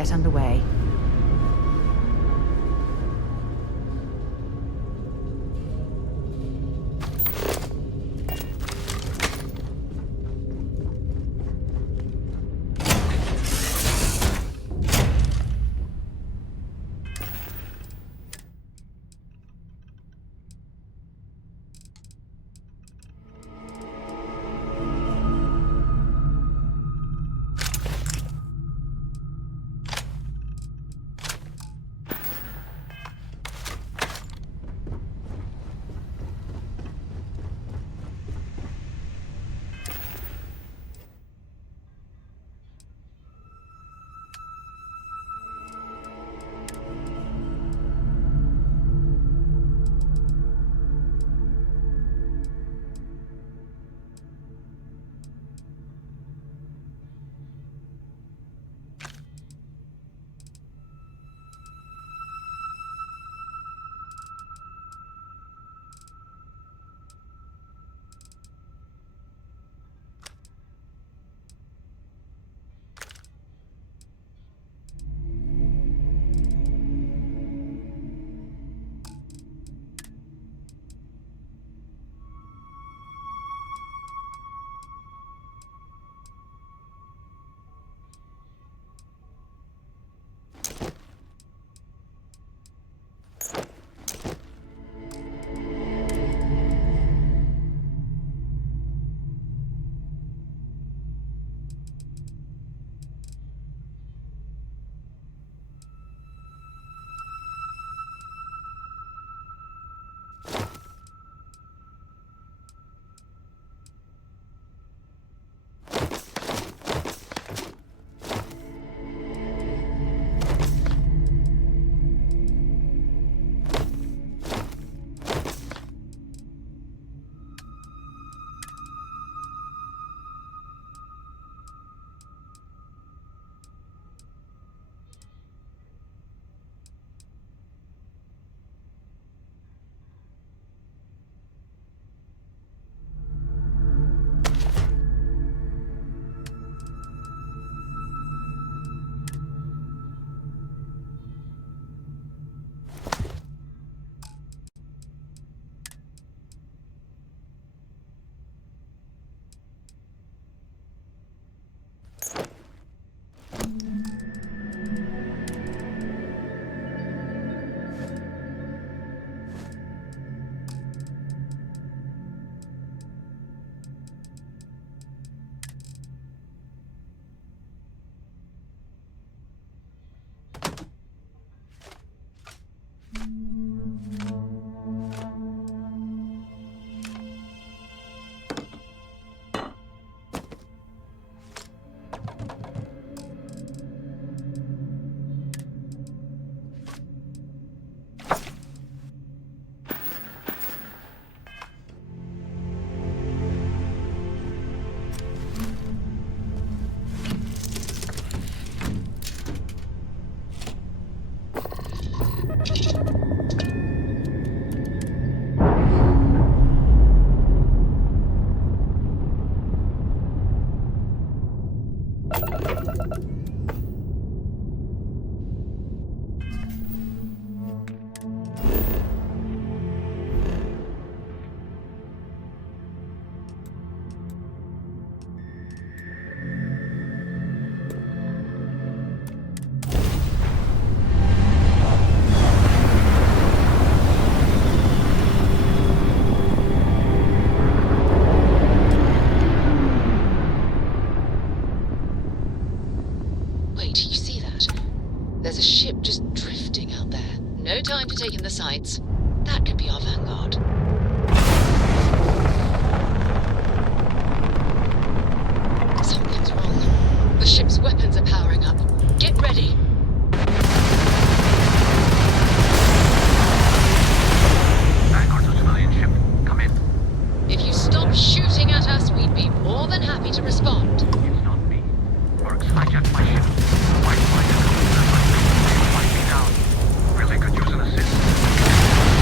get underway. No time to take in the sights. That could be our vanguard. Something's wrong. The ship's weapons are powering up. Get ready. Vanguard's a civilian ship. Come in. If you stop shooting at us, we'd be more than happy to respond. It's not me. Orcs hijacked my ship. White flight is coming to the fight me down. Really could use an assist.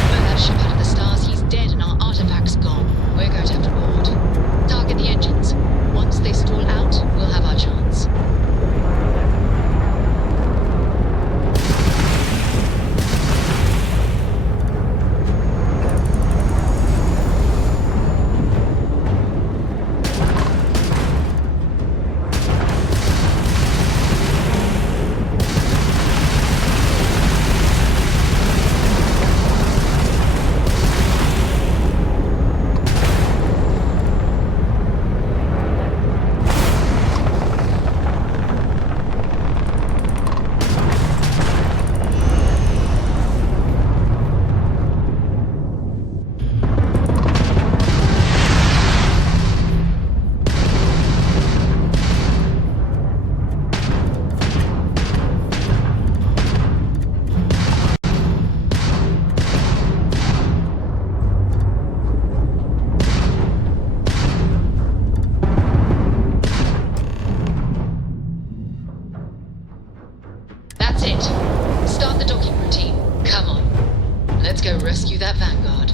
that Vanguard.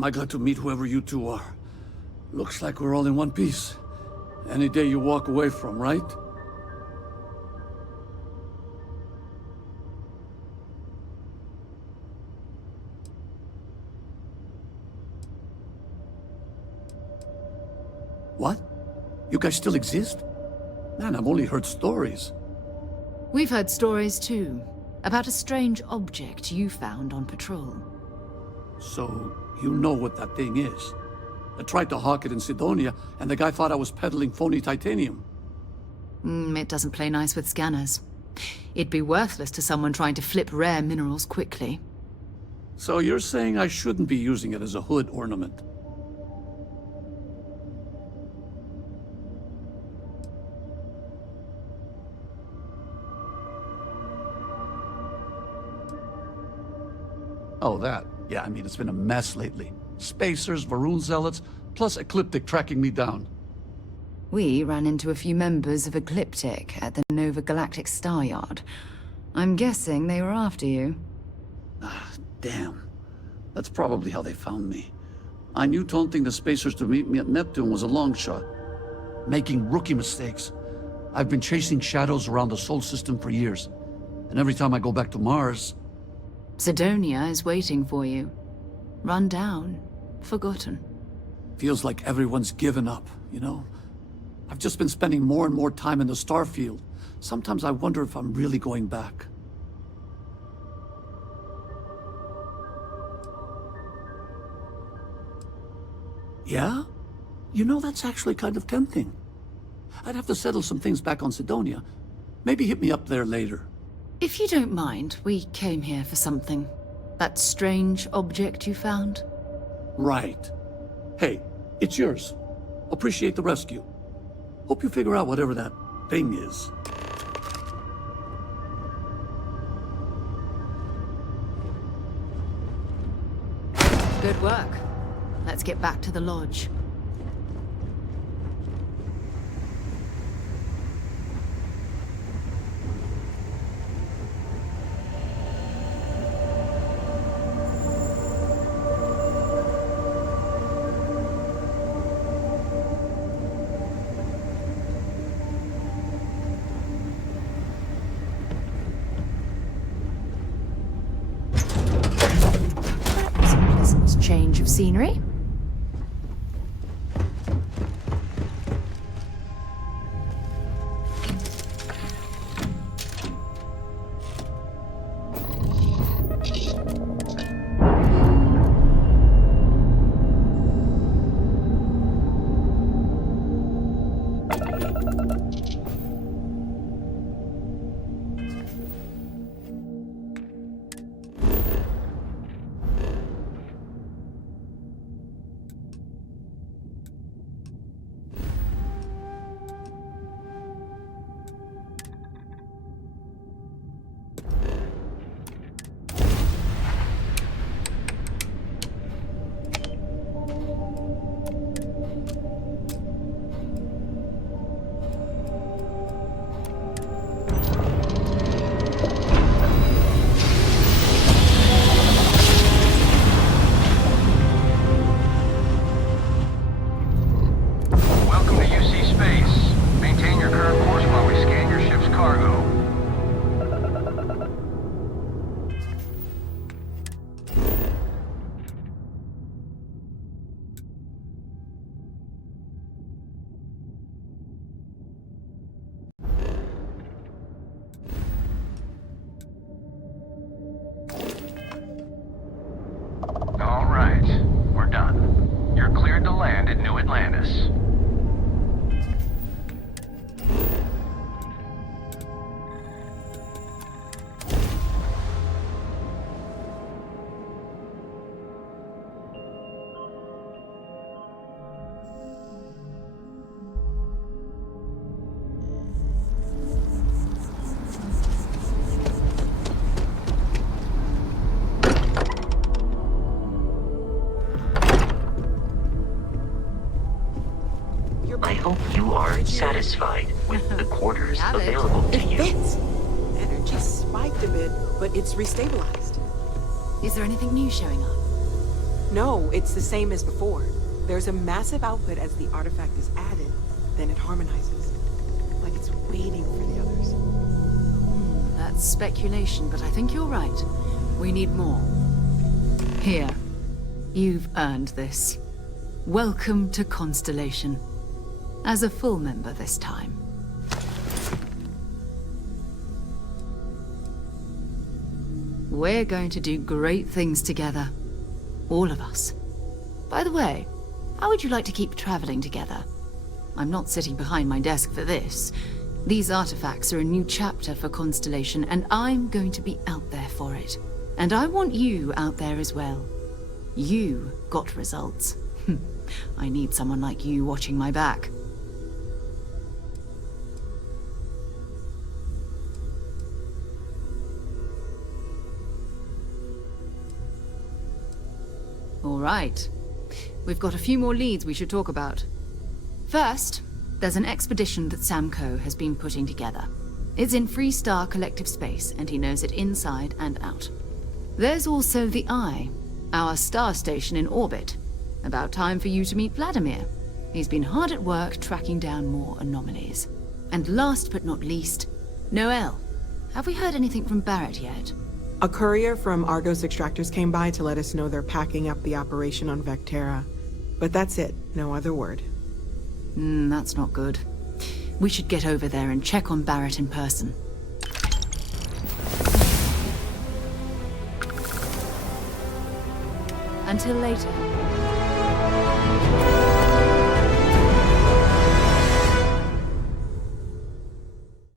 Am I glad to meet whoever you two are. Looks like we're all in one piece. Any day you walk away from, right? What? You guys still exist? Man, I've only heard stories. We've heard stories too, about a strange object you found on patrol. So, you know what that thing is? I tried to hawk it in Sidonia, and the guy thought I was peddling phony titanium. It doesn't play nice with scanners. It'd be worthless to someone trying to flip rare minerals quickly. So you're saying I shouldn't be using it as a hood ornament? Oh, that. Yeah, I mean, it's been a mess lately. Spacers, Varun zealots, plus Ecliptic tracking me down. We ran into a few members of Ecliptic at the Nova Galactic Star Yard. I'm guessing they were after you. Ah, damn. That's probably how they found me. I knew taunting the spacers to meet me at Neptune was a long shot. Making rookie mistakes. I've been chasing shadows around the Sol system for years. And every time I go back to Mars... Sidonia is waiting for you. Run down. Forgotten. Feels like everyone's given up, you know? I've just been spending more and more time in the Starfield. Sometimes I wonder if I'm really going back. Yeah? You know, that's actually kind of tempting. I'd have to settle some things back on Sidonia. Maybe hit me up there later. If you don't mind, we came here for something. That strange object you found? Right. Hey, it's yours. Appreciate the rescue. Hope you figure out whatever that thing is. Good work. Let's get back to the lodge. Change of scenery. I hope you are satisfied with the quarters available to you. It fits. Energy spiked a bit, but it's restabilized. Is there anything new showing up? No, it's the same as before. There's a massive output as the artifact is added, then it harmonizes. Like it's waiting for the others. That's speculation, but I think you're right. We need more. Here. You've earned this. Welcome to Constellation. As a full member this time. We're going to do great things together. All of us. By the way, how would you like to keep traveling together? I'm not sitting behind my desk for this. These artifacts are a new chapter for Constellation, and I'm going to be out there for it. And I want you out there as well. You got results. I need someone like you watching my back. All right. we've got a few more leads we should talk about. First, there's an expedition that Samco has been putting together. It's in Freestar Collective Space, and he knows it inside and out. There's also the Eye, our star station in orbit. About time for you to meet Vladimir. He's been hard at work tracking down more anomalies. And last but not least, Noel. Have we heard anything from Barrett yet? A courier from Argos Extractors came by to let us know they're packing up the operation on Vectera. But that's it, no other word. That's not good. We should get over there and check on Barrett in person. Until later.